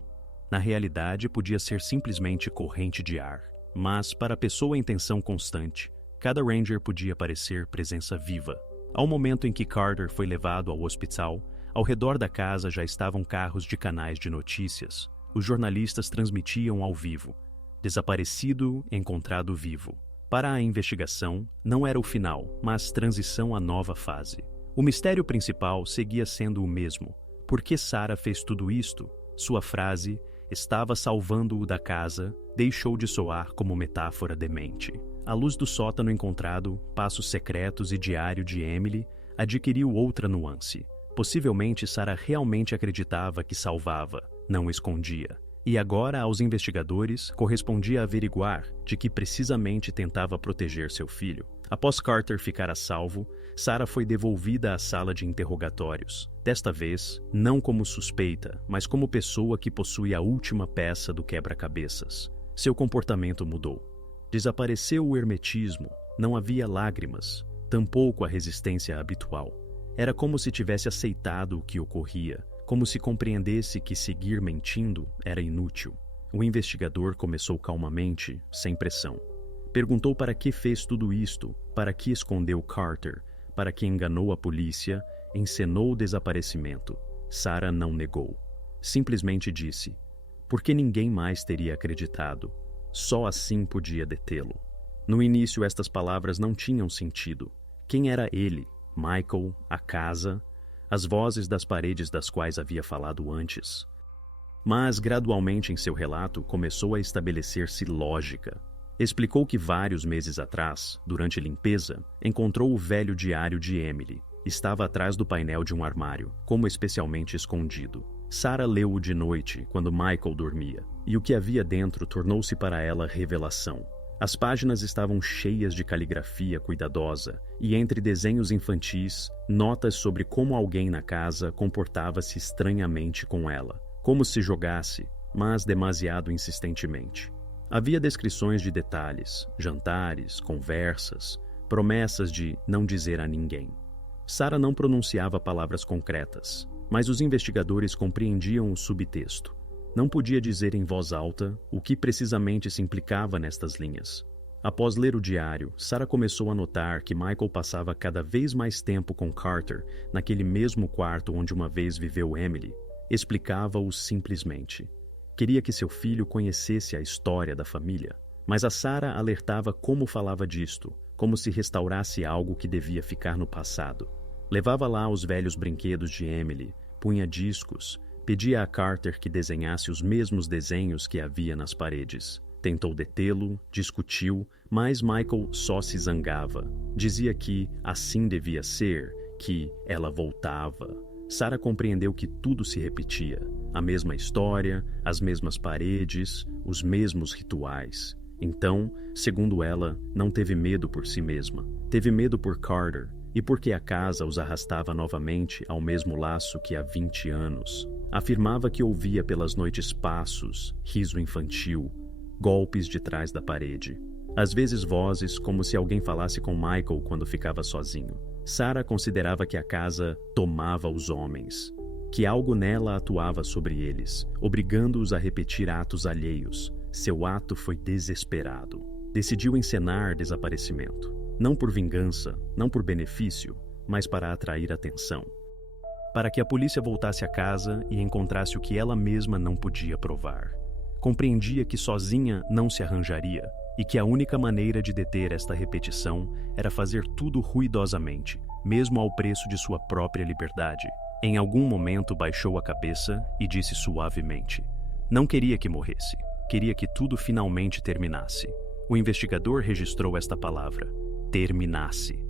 Na realidade, podia ser simplesmente corrente de ar, mas, para a pessoa em tensão constante, Cada Ranger podia parecer presença viva. Ao momento em que Carter foi levado ao hospital, ao redor da casa já estavam carros de canais de notícias. Os jornalistas transmitiam ao vivo: desaparecido, encontrado vivo. Para a investigação, não era o final, mas transição à nova fase. O mistério principal seguia sendo o mesmo. Por que Sarah fez tudo isto? Sua frase, "estava salvando-o da casa", deixou de soar como metáfora demente. À luz do sótano encontrado, passos secretos e diário de Emily, adquiriu outra nuance. Possivelmente Sarah realmente acreditava que salvava, não escondia. E agora, aos investigadores, correspondia averiguar de que precisamente tentava proteger seu filho. Após Carter ficar a salvo, Sarah foi devolvida à sala de interrogatórios. Desta vez, não como suspeita, mas como pessoa que possui a última peça do quebra-cabeças. Seu comportamento mudou. Desapareceu o hermetismo, não havia lágrimas, tampouco a resistência habitual. Era como se tivesse aceitado o que ocorria, como se compreendesse que seguir mentindo era inútil. O investigador começou calmamente, sem pressão. Perguntou para que fez tudo isto, para que escondeu Carter, para que enganou a polícia, encenou o desaparecimento. Sarah não negou. Simplesmente disse: porque ninguém mais teria acreditado. Só assim podia detê-lo. No início, estas palavras não tinham sentido. Quem era ele? Michael? A casa? As vozes das paredes das quais havia falado antes? Mas, gradualmente em seu relato, começou a estabelecer-se lógica. Explicou que vários meses atrás, durante limpeza, encontrou o velho diário de Emily. Estava atrás do painel de um armário, como especialmente escondido. Sarah leu-o de noite, quando Michael dormia, e o que havia dentro tornou-se para ela revelação. As páginas estavam cheias de caligrafia cuidadosa, e entre desenhos infantis, notas sobre como alguém na casa comportava-se estranhamente com ela, como se jogasse, mas demasiado insistentemente. Havia descrições de detalhes, jantares, conversas, promessas de não dizer a ninguém. Sarah não pronunciava palavras concretas, mas os investigadores compreendiam o subtexto. Não podia dizer em voz alta o que precisamente se implicava nestas linhas. Após ler o diário, Sarah começou a notar que Michael passava cada vez mais tempo com Carter naquele mesmo quarto onde uma vez viveu Emily. Explicava-o simplesmente. Queria que seu filho conhecesse a história da família. Mas a Sarah alertava como falava disto, como se restaurasse algo que devia ficar no passado. Levava lá os velhos brinquedos de Emily, punha discos, pedia a Carter que desenhasse os mesmos desenhos que havia nas paredes. Tentou detê-lo, discutiu, mas Michael só se zangava. Dizia que assim devia ser, que ela voltava. Sarah compreendeu que tudo se repetia. A mesma história, as mesmas paredes, os mesmos rituais. Então, segundo ela, não teve medo por si mesma. Teve medo por Carter e porque a casa os arrastava novamente ao mesmo laço que há 20 anos. Afirmava que ouvia pelas noites passos, riso infantil, golpes de trás da parede. Às vezes vozes como se alguém falasse com Michael quando ficava sozinho. Sarah considerava que a casa tomava os homens, que algo nela atuava sobre eles, obrigando-os a repetir atos alheios. Seu ato foi desesperado. Decidiu encenar desaparecimento. Não por vingança, não por benefício, mas para atrair atenção. Para que a polícia voltasse à casa e encontrasse o que ela mesma não podia provar. Compreendia que sozinha não se arranjaria e que a única maneira de deter esta repetição era fazer tudo ruidosamente, mesmo ao preço de sua própria liberdade. Em algum momento baixou a cabeça e disse suavemente: não queria que morresse, queria que tudo finalmente terminasse. O investigador registrou esta palavra: terminasse.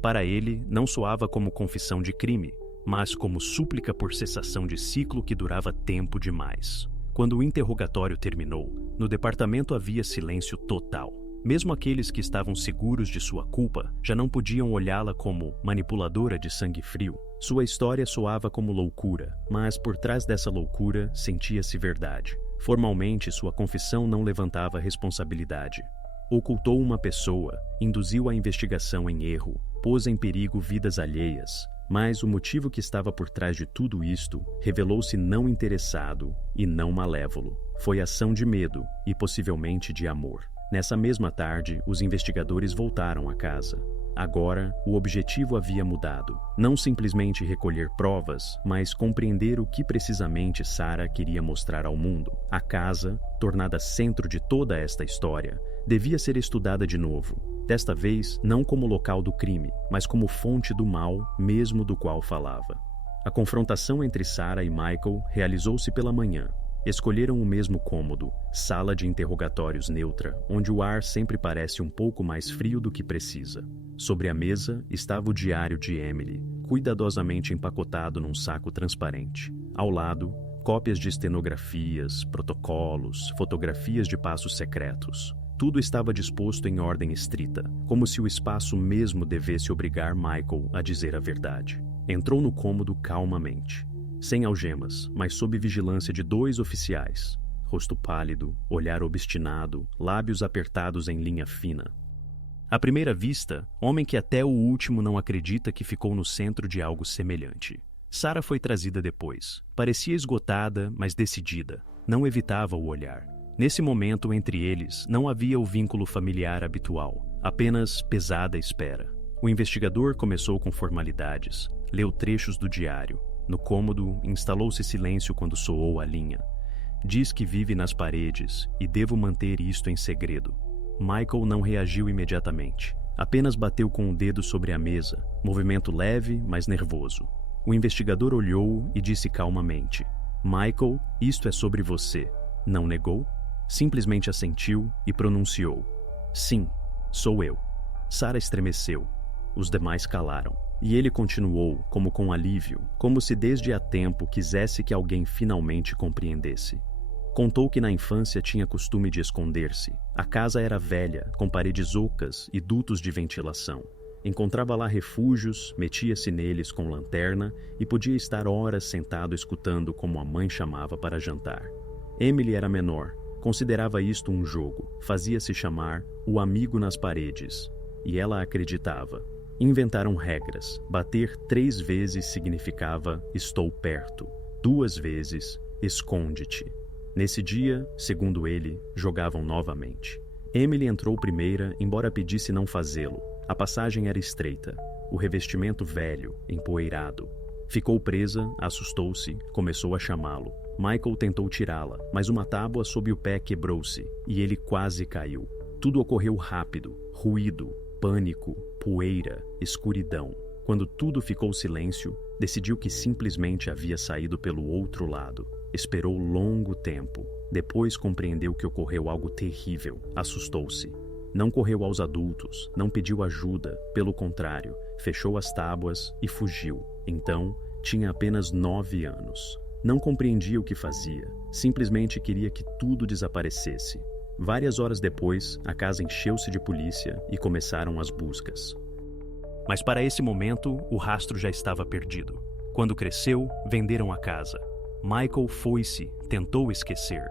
Para ele, não soava como confissão de crime, mas como súplica por cessação de ciclo que durava tempo demais. Quando o interrogatório terminou, no departamento havia silêncio total. Mesmo aqueles que estavam seguros de sua culpa já não podiam olhá-la como manipuladora de sangue frio. Sua história soava como loucura, mas por trás dessa loucura sentia-se verdade. Formalmente, sua confissão não levantava responsabilidade. Ocultou uma pessoa, induziu a investigação em erro, pôs em perigo vidas alheias. Mas o motivo que estava por trás de tudo isto revelou-se não interessado e não malévolo. Foi ação de medo e possivelmente de amor. Nessa mesma tarde, os investigadores voltaram à casa. Agora, o objetivo havia mudado. Não simplesmente recolher provas, mas compreender o que precisamente Sarah queria mostrar ao mundo. A casa, tornada centro de toda esta história, devia ser estudada de novo. Desta vez, não como local do crime, mas como fonte do mal, mesmo do qual falava. A confrontação entre Sarah e Michael realizou-se pela manhã. Escolheram o mesmo cômodo, sala de interrogatórios neutra, onde o ar sempre parece um pouco mais frio do que precisa. Sobre a mesa estava o diário de Emily, cuidadosamente empacotado num saco transparente. Ao lado, cópias de estenografias, protocolos, fotografias de passos secretos. Tudo estava disposto em ordem estrita, como se o espaço mesmo devesse obrigar Michael a dizer a verdade. Entrou no cômodo calmamente. Sem algemas, mas sob vigilância de 2 oficiais. Rosto pálido, olhar obstinado, lábios apertados em linha fina. À primeira vista, homem que até o último não acredita que ficou no centro de algo semelhante. Sarah foi trazida depois. Parecia esgotada, mas decidida. Não evitava o olhar. Nesse momento, entre eles, não havia o vínculo familiar habitual, apenas pesada espera. O investigador começou com formalidades, leu trechos do diário. No cômodo, instalou-se silêncio quando soou a linha. Diz que vive nas paredes e devo manter isto em segredo. Michael não reagiu imediatamente. Apenas bateu com o dedo sobre a mesa, movimento leve, mas nervoso. O investigador olhou e disse calmamente: Michael, isto é sobre você. Não negou? Simplesmente assentiu e pronunciou: Sim, sou eu. Sarah estremeceu. Os demais calaram. E ele continuou, como com alívio, como se desde há tempo quisesse que alguém finalmente compreendesse. Contou que na infância tinha costume de esconder-se. A casa era velha, com paredes ocas e dutos de ventilação. Encontrava lá refúgios, metia-se neles com lanterna e podia estar horas sentado escutando como a mãe chamava para jantar. Emily era menor, considerava isto um jogo, fazia-se chamar o amigo nas paredes, e ela acreditava. Inventaram regras. Bater 3 vezes significava estou perto. 2 vezes, esconde-te. Nesse dia, segundo ele, jogavam novamente. Emily entrou primeira, embora pedisse não fazê-lo. A passagem era estreita. O revestimento velho, empoeirado. Ficou presa, assustou-se, começou a chamá-lo. Michael tentou tirá-la, mas uma tábua sob o pé quebrou-se, e ele quase caiu. Tudo ocorreu rápido, ruído, pânico, poeira, escuridão. Quando tudo ficou silêncio, decidiu que simplesmente havia saído pelo outro lado. Esperou longo tempo. Depois compreendeu que ocorreu algo terrível. Assustou-se. Não correu aos adultos, não pediu ajuda. Pelo contrário, fechou as tábuas e fugiu. Então, tinha apenas 9 anos. Não compreendia o que fazia. Simplesmente queria que tudo desaparecesse. Várias horas depois, a casa encheu-se de polícia e começaram as buscas. Mas para esse momento, o rastro já estava perdido. Quando cresceu, venderam a casa. Michael foi-se, tentou esquecer.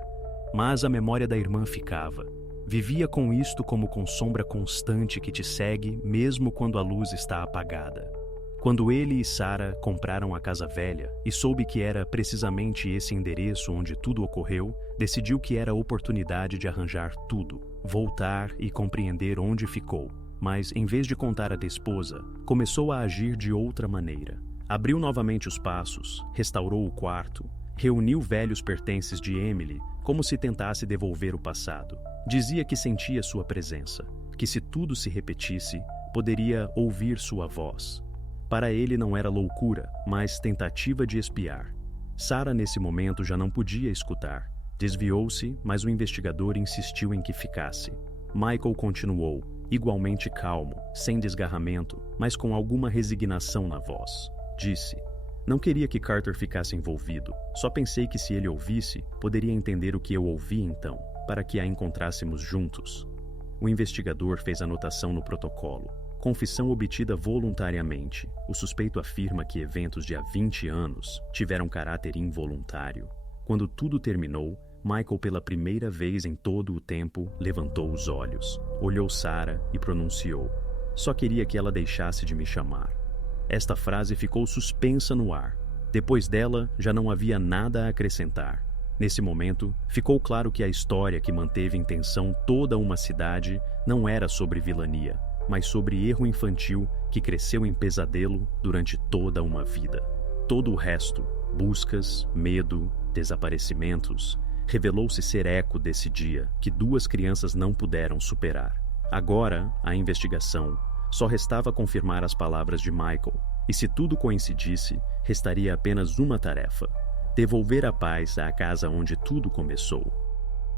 Mas a memória da irmã ficava. Vivia com isto como com sombra constante que te segue mesmo quando a luz está apagada. Quando ele e Sarah compraram a casa velha e soube que era precisamente esse endereço onde tudo ocorreu, decidiu que era a oportunidade de arranjar tudo, voltar e compreender onde ficou. Mas, em vez de contar à esposa, começou a agir de outra maneira. Abriu novamente os passos, restaurou o quarto, reuniu velhos pertences de Emily, como se tentasse devolver o passado. Dizia que sentia sua presença, que se tudo se repetisse, poderia ouvir sua voz. Para ele não era loucura, mas tentativa de espiar. Sarah, nesse momento, já não podia escutar. Desviou-se, mas o investigador insistiu em que ficasse. Michael continuou, igualmente calmo, sem desgarramento, mas com alguma resignação na voz. Disse: Não queria que Carter ficasse envolvido. Só pensei que se ele ouvisse, poderia entender o que eu ouvi então, para que a encontrássemos juntos. O investigador fez anotação no protocolo. Confissão obtida voluntariamente. O suspeito afirma que eventos de há 20 anos tiveram caráter involuntário. Quando tudo terminou, Michael, pela primeira vez em todo o tempo, levantou os olhos, olhou Sarah e pronunciou: Só queria que ela deixasse de me chamar. Esta frase ficou suspensa no ar. Depois dela, já não havia nada a acrescentar. Nesse momento, ficou claro que a história que manteve em tensão toda uma cidade não era sobre vilania, mas sobre erro infantil que cresceu em pesadelo durante toda uma vida. Todo o resto, buscas, medo, desaparecimentos, revelou-se ser eco desse dia que duas crianças não puderam superar. Agora, a investigação só restava confirmar as palavras de Michael, e se tudo coincidisse, restaria apenas uma tarefa: devolver a paz à casa onde tudo começou.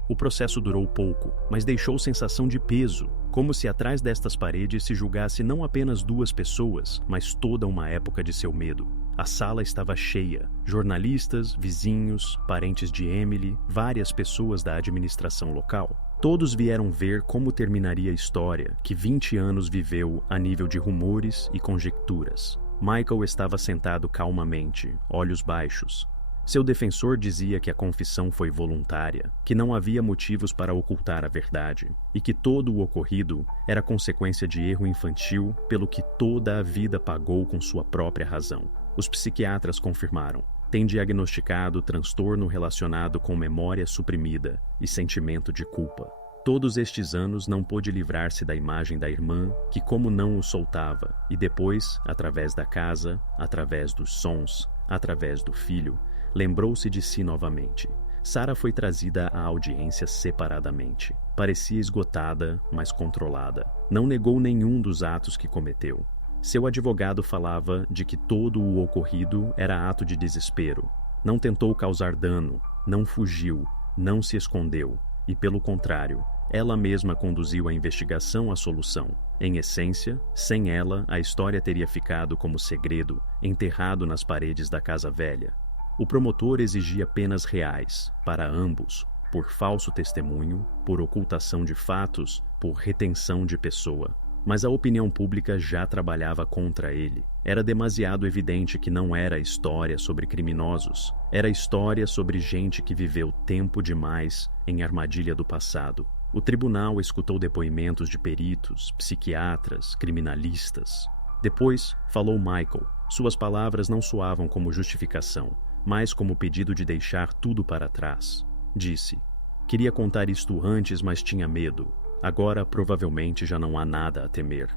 O processo durou pouco, mas deixou sensação de peso, como se atrás destas paredes se julgasse não apenas duas pessoas, mas toda uma época de seu medo. A sala estava cheia, jornalistas, vizinhos, parentes de Emily, várias pessoas da administração local. Todos vieram ver como terminaria a história que 20 anos viveu a nível de rumores e conjecturas. Michael estava sentado calmamente, olhos baixos. Seu defensor dizia que a confissão foi voluntária, que não havia motivos para ocultar a verdade, e que todo o ocorrido era consequência de erro infantil pelo que toda a vida pagou com sua própria razão. Os psiquiatras confirmaram. Tem diagnosticado transtorno relacionado com memória suprimida e sentimento de culpa. Todos estes anos não pôde livrar-se da imagem da irmã, que como não o soltava, e depois, através da casa, através dos sons, através do filho, lembrou-se de si novamente. Sarah foi trazida à audiência separadamente. Parecia esgotada, mas controlada. Não negou nenhum dos atos que cometeu. Seu advogado falava de que todo o ocorrido era ato de desespero. Não tentou causar dano, não fugiu, não se escondeu, e pelo contrário, ela mesma conduziu a investigação à solução. Em essência, sem ela, a história teria ficado como segredo, enterrado nas paredes da casa velha. O promotor exigia penas reais, para ambos, por falso testemunho, por ocultação de fatos, por retenção de pessoa. Mas a opinião pública já trabalhava contra ele. Era demasiado evidente que não era história sobre criminosos. Era história sobre gente que viveu tempo demais em armadilha do passado. O tribunal escutou depoimentos de peritos, psiquiatras, criminalistas. Depois, falou Michael. Suas palavras não soavam como justificação, mas como pedido de deixar tudo para trás. Disse: "Queria contar isto antes, mas tinha medo. Agora, provavelmente, já não há nada a temer."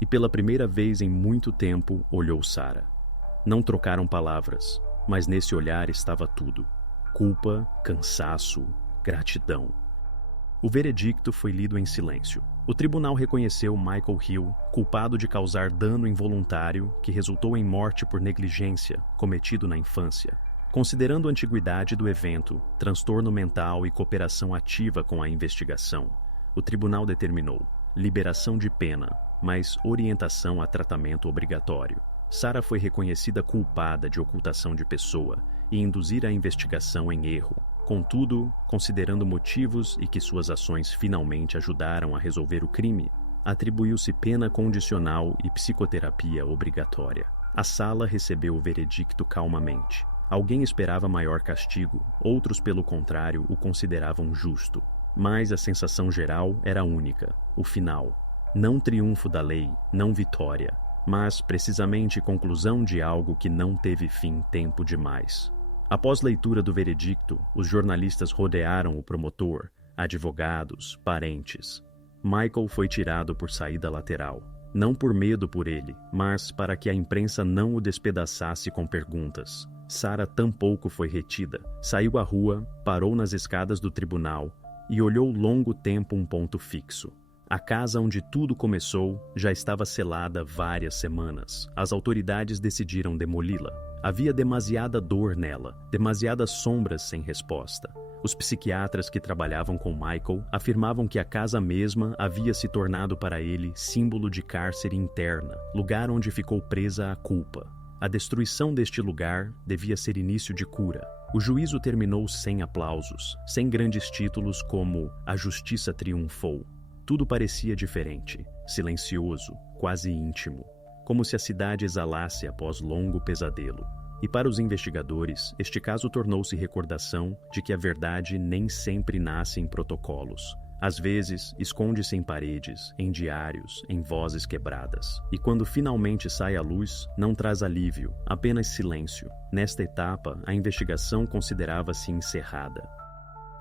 E pela primeira vez em muito tempo, olhou Sarah. Não trocaram palavras, mas nesse olhar estava tudo: culpa, cansaço, gratidão. O veredicto foi lido em silêncio. O tribunal reconheceu Michael Hill culpado de causar dano involuntário que resultou em morte por negligência, cometido na infância. Considerando a antiguidade do evento, transtorno mental e cooperação ativa com a investigação, o tribunal determinou liberação de pena, mas orientação a tratamento obrigatório. Sarah foi reconhecida culpada de ocultação de pessoa e induzir a investigação em erro. Contudo, considerando motivos e que suas ações finalmente ajudaram a resolver o crime, atribuiu-se pena condicional e psicoterapia obrigatória. A sala recebeu o veredicto calmamente. Alguém esperava maior castigo, outros, pelo contrário, o consideravam justo. Mas a sensação geral era única: o final. Não triunfo da lei, não vitória, mas precisamente conclusão de algo que não teve fim tempo demais. Após leitura do veredicto, os jornalistas rodearam o promotor, advogados, parentes. Michael foi tirado por saída lateral, não por medo por ele, mas para que a imprensa não o despedaçasse com perguntas. Sarah tampouco foi retida. Saiu à rua, parou nas escadas do tribunal e olhou longo tempo um ponto fixo. A casa onde tudo começou já estava selada várias semanas. As autoridades decidiram demoli-la. Havia demasiada dor nela, demasiadas sombras sem resposta. Os psiquiatras que trabalhavam com Michael afirmavam que a casa mesma havia se tornado para ele símbolo de cárcere interna, lugar onde ficou presa a culpa. A destruição deste lugar devia ser início de cura. O juízo terminou sem aplausos, sem grandes títulos como "A Justiça Triunfou". Tudo parecia diferente, silencioso, quase íntimo, como se a cidade exalasse após longo pesadelo. E para os investigadores, este caso tornou-se recordação de que a verdade nem sempre nasce em protocolos. Às vezes, esconde-se em paredes, em diários, em vozes quebradas. E quando finalmente sai à luz, não traz alívio, apenas silêncio. Nesta etapa, a investigação considerava-se encerrada.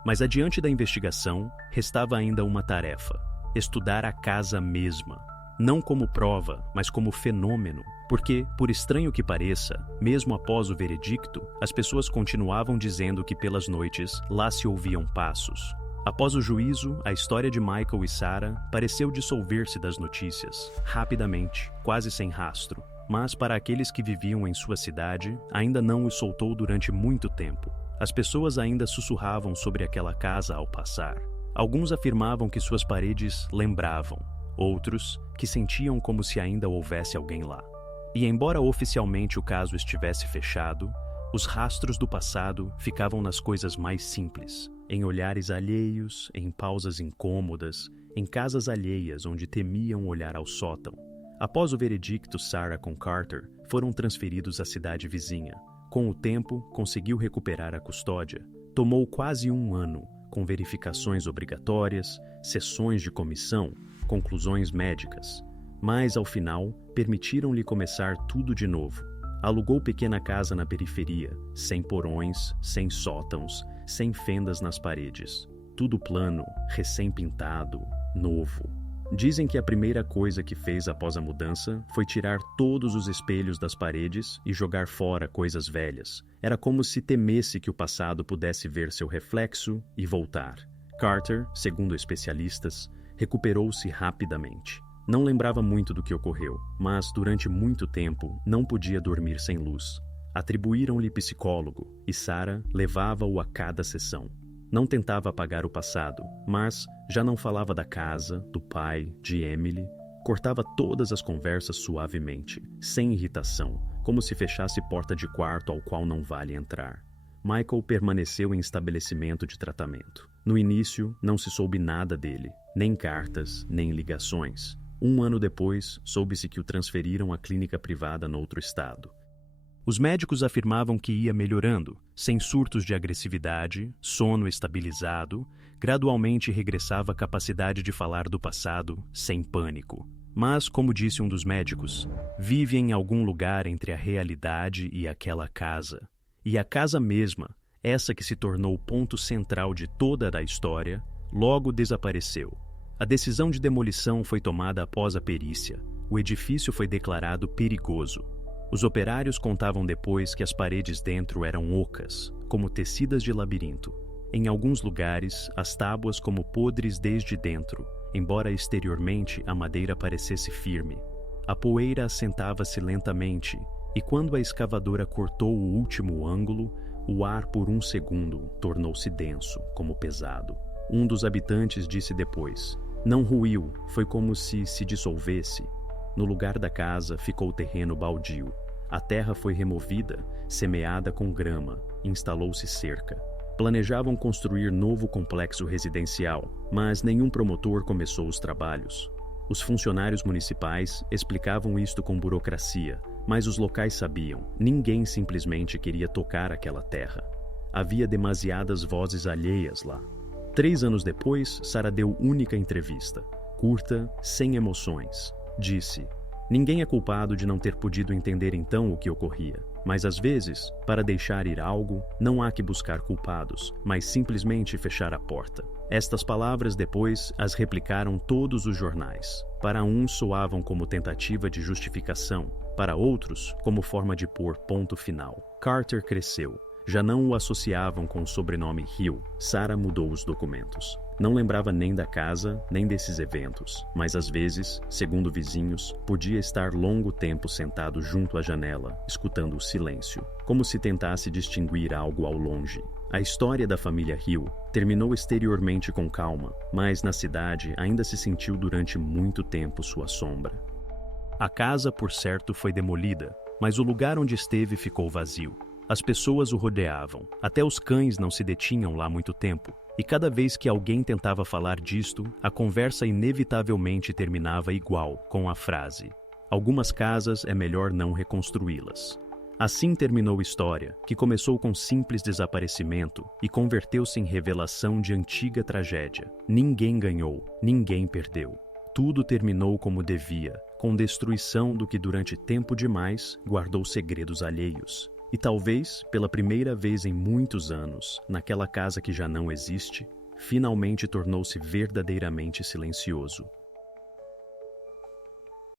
Mas adiante da investigação, restava ainda uma tarefa: estudar a casa mesma. Não como prova, mas como fenômeno, porque, por estranho que pareça, mesmo após o veredicto, as pessoas continuavam dizendo que pelas noites lá se ouviam passos. Após o juízo, a história de Michael e Sarah pareceu dissolver-se das notícias, rapidamente, quase sem rastro. Mas para aqueles que viviam em sua cidade, ainda não os soltou durante muito tempo. As pessoas ainda sussurravam sobre aquela casa ao passar. Alguns afirmavam que suas paredes lembravam, outros que sentiam como se ainda houvesse alguém lá. E embora oficialmente o caso estivesse fechado, os rastros do passado ficavam nas coisas mais simples, em olhares alheios, em pausas incômodas, em casas alheias onde temiam olhar ao sótão. Após o veredicto, Sarah com Carter foram transferidos à cidade vizinha. Com o tempo, conseguiu recuperar a custódia. Tomou quase um ano, com verificações obrigatórias, sessões de comissão, conclusões médicas. Mas, ao final, permitiram-lhe começar tudo de novo. Alugou pequena casa na periferia, sem porões, sem sótãos, sem fendas nas paredes. Tudo plano, recém-pintado, novo. Dizem que a primeira coisa que fez após a mudança foi tirar todos os espelhos das paredes e jogar fora coisas velhas. Era como se temesse que o passado pudesse ver seu reflexo e voltar. Carter, segundo especialistas, recuperou-se rapidamente. Não lembrava muito do que ocorreu, mas durante muito tempo não podia dormir sem luz. Atribuíram-lhe psicólogo e Sarah levava-o a cada sessão. Não tentava apagar o passado, mas já não falava da casa, do pai, de Emily. Cortava todas as conversas suavemente, sem irritação, como se fechasse porta de quarto ao qual não vale entrar. Michael permaneceu em estabelecimento de tratamento. No início, não se soube nada dele, nem cartas, nem ligações. Um ano depois, soube-se que o transferiram à clínica privada noutro estado. Os médicos afirmavam que ia melhorando, sem surtos de agressividade, sono estabilizado, gradualmente regressava a capacidade de falar do passado, sem pânico. Mas, como disse um dos médicos, vive em algum lugar entre a realidade e aquela casa. E a casa mesma, essa que se tornou o ponto central de toda a história, logo desapareceu. A decisão de demolição foi tomada após a perícia. O edifício foi declarado perigoso. Os operários contavam depois que as paredes dentro eram ocas, como tecidas de labirinto. Em alguns lugares, as tábuas como podres desde dentro, embora exteriormente a madeira parecesse firme. A poeira assentava-se lentamente, e quando a escavadora cortou o último ângulo, o ar por um segundo tornou-se denso, como pesado. Um dos habitantes disse depois: "Não ruiu, foi como se dissolvesse." No lugar da casa ficou o terreno baldio. A terra foi removida, semeada com grama, instalou-se cerca. Planejavam construir novo complexo residencial, mas nenhum promotor começou os trabalhos. Os funcionários municipais explicavam isto com burocracia, mas os locais sabiam, ninguém simplesmente queria tocar aquela terra. Havia demasiadas vozes alheias lá. 3 anos depois, Sarah deu única entrevista, curta, sem emoções. Disse: "Ninguém é culpado de não ter podido entender então o que ocorria. Mas às vezes, para deixar ir algo, não há que buscar culpados, mas simplesmente fechar a porta." Estas palavras depois as replicaram todos os jornais. Para uns soavam como tentativa de justificação, para outros como forma de pôr ponto final. Carter cresceu. Já não o associavam com o sobrenome Hill. Sarah mudou os documentos. Não lembrava nem da casa, nem desses eventos, mas às vezes, segundo vizinhos, podia estar longo tempo sentado junto à janela, escutando o silêncio, como se tentasse distinguir algo ao longe. A história da família Hill terminou exteriormente com calma, mas na cidade ainda se sentiu durante muito tempo sua sombra. A casa, por certo, foi demolida, mas o lugar onde esteve ficou vazio. As pessoas o rodeavam, até os cães não se detinham lá muito tempo, e cada vez que alguém tentava falar disto, a conversa inevitavelmente terminava igual, com a frase: "Algumas casas é melhor não reconstruí-las." Assim terminou a história, que começou com simples desaparecimento e converteu-se em revelação de antiga tragédia. Ninguém ganhou, ninguém perdeu. Tudo terminou como devia, com destruição do que durante tempo demais guardou segredos alheios. E talvez, pela primeira vez em muitos anos, naquela casa que já não existe, finalmente tornou-se verdadeiramente silencioso.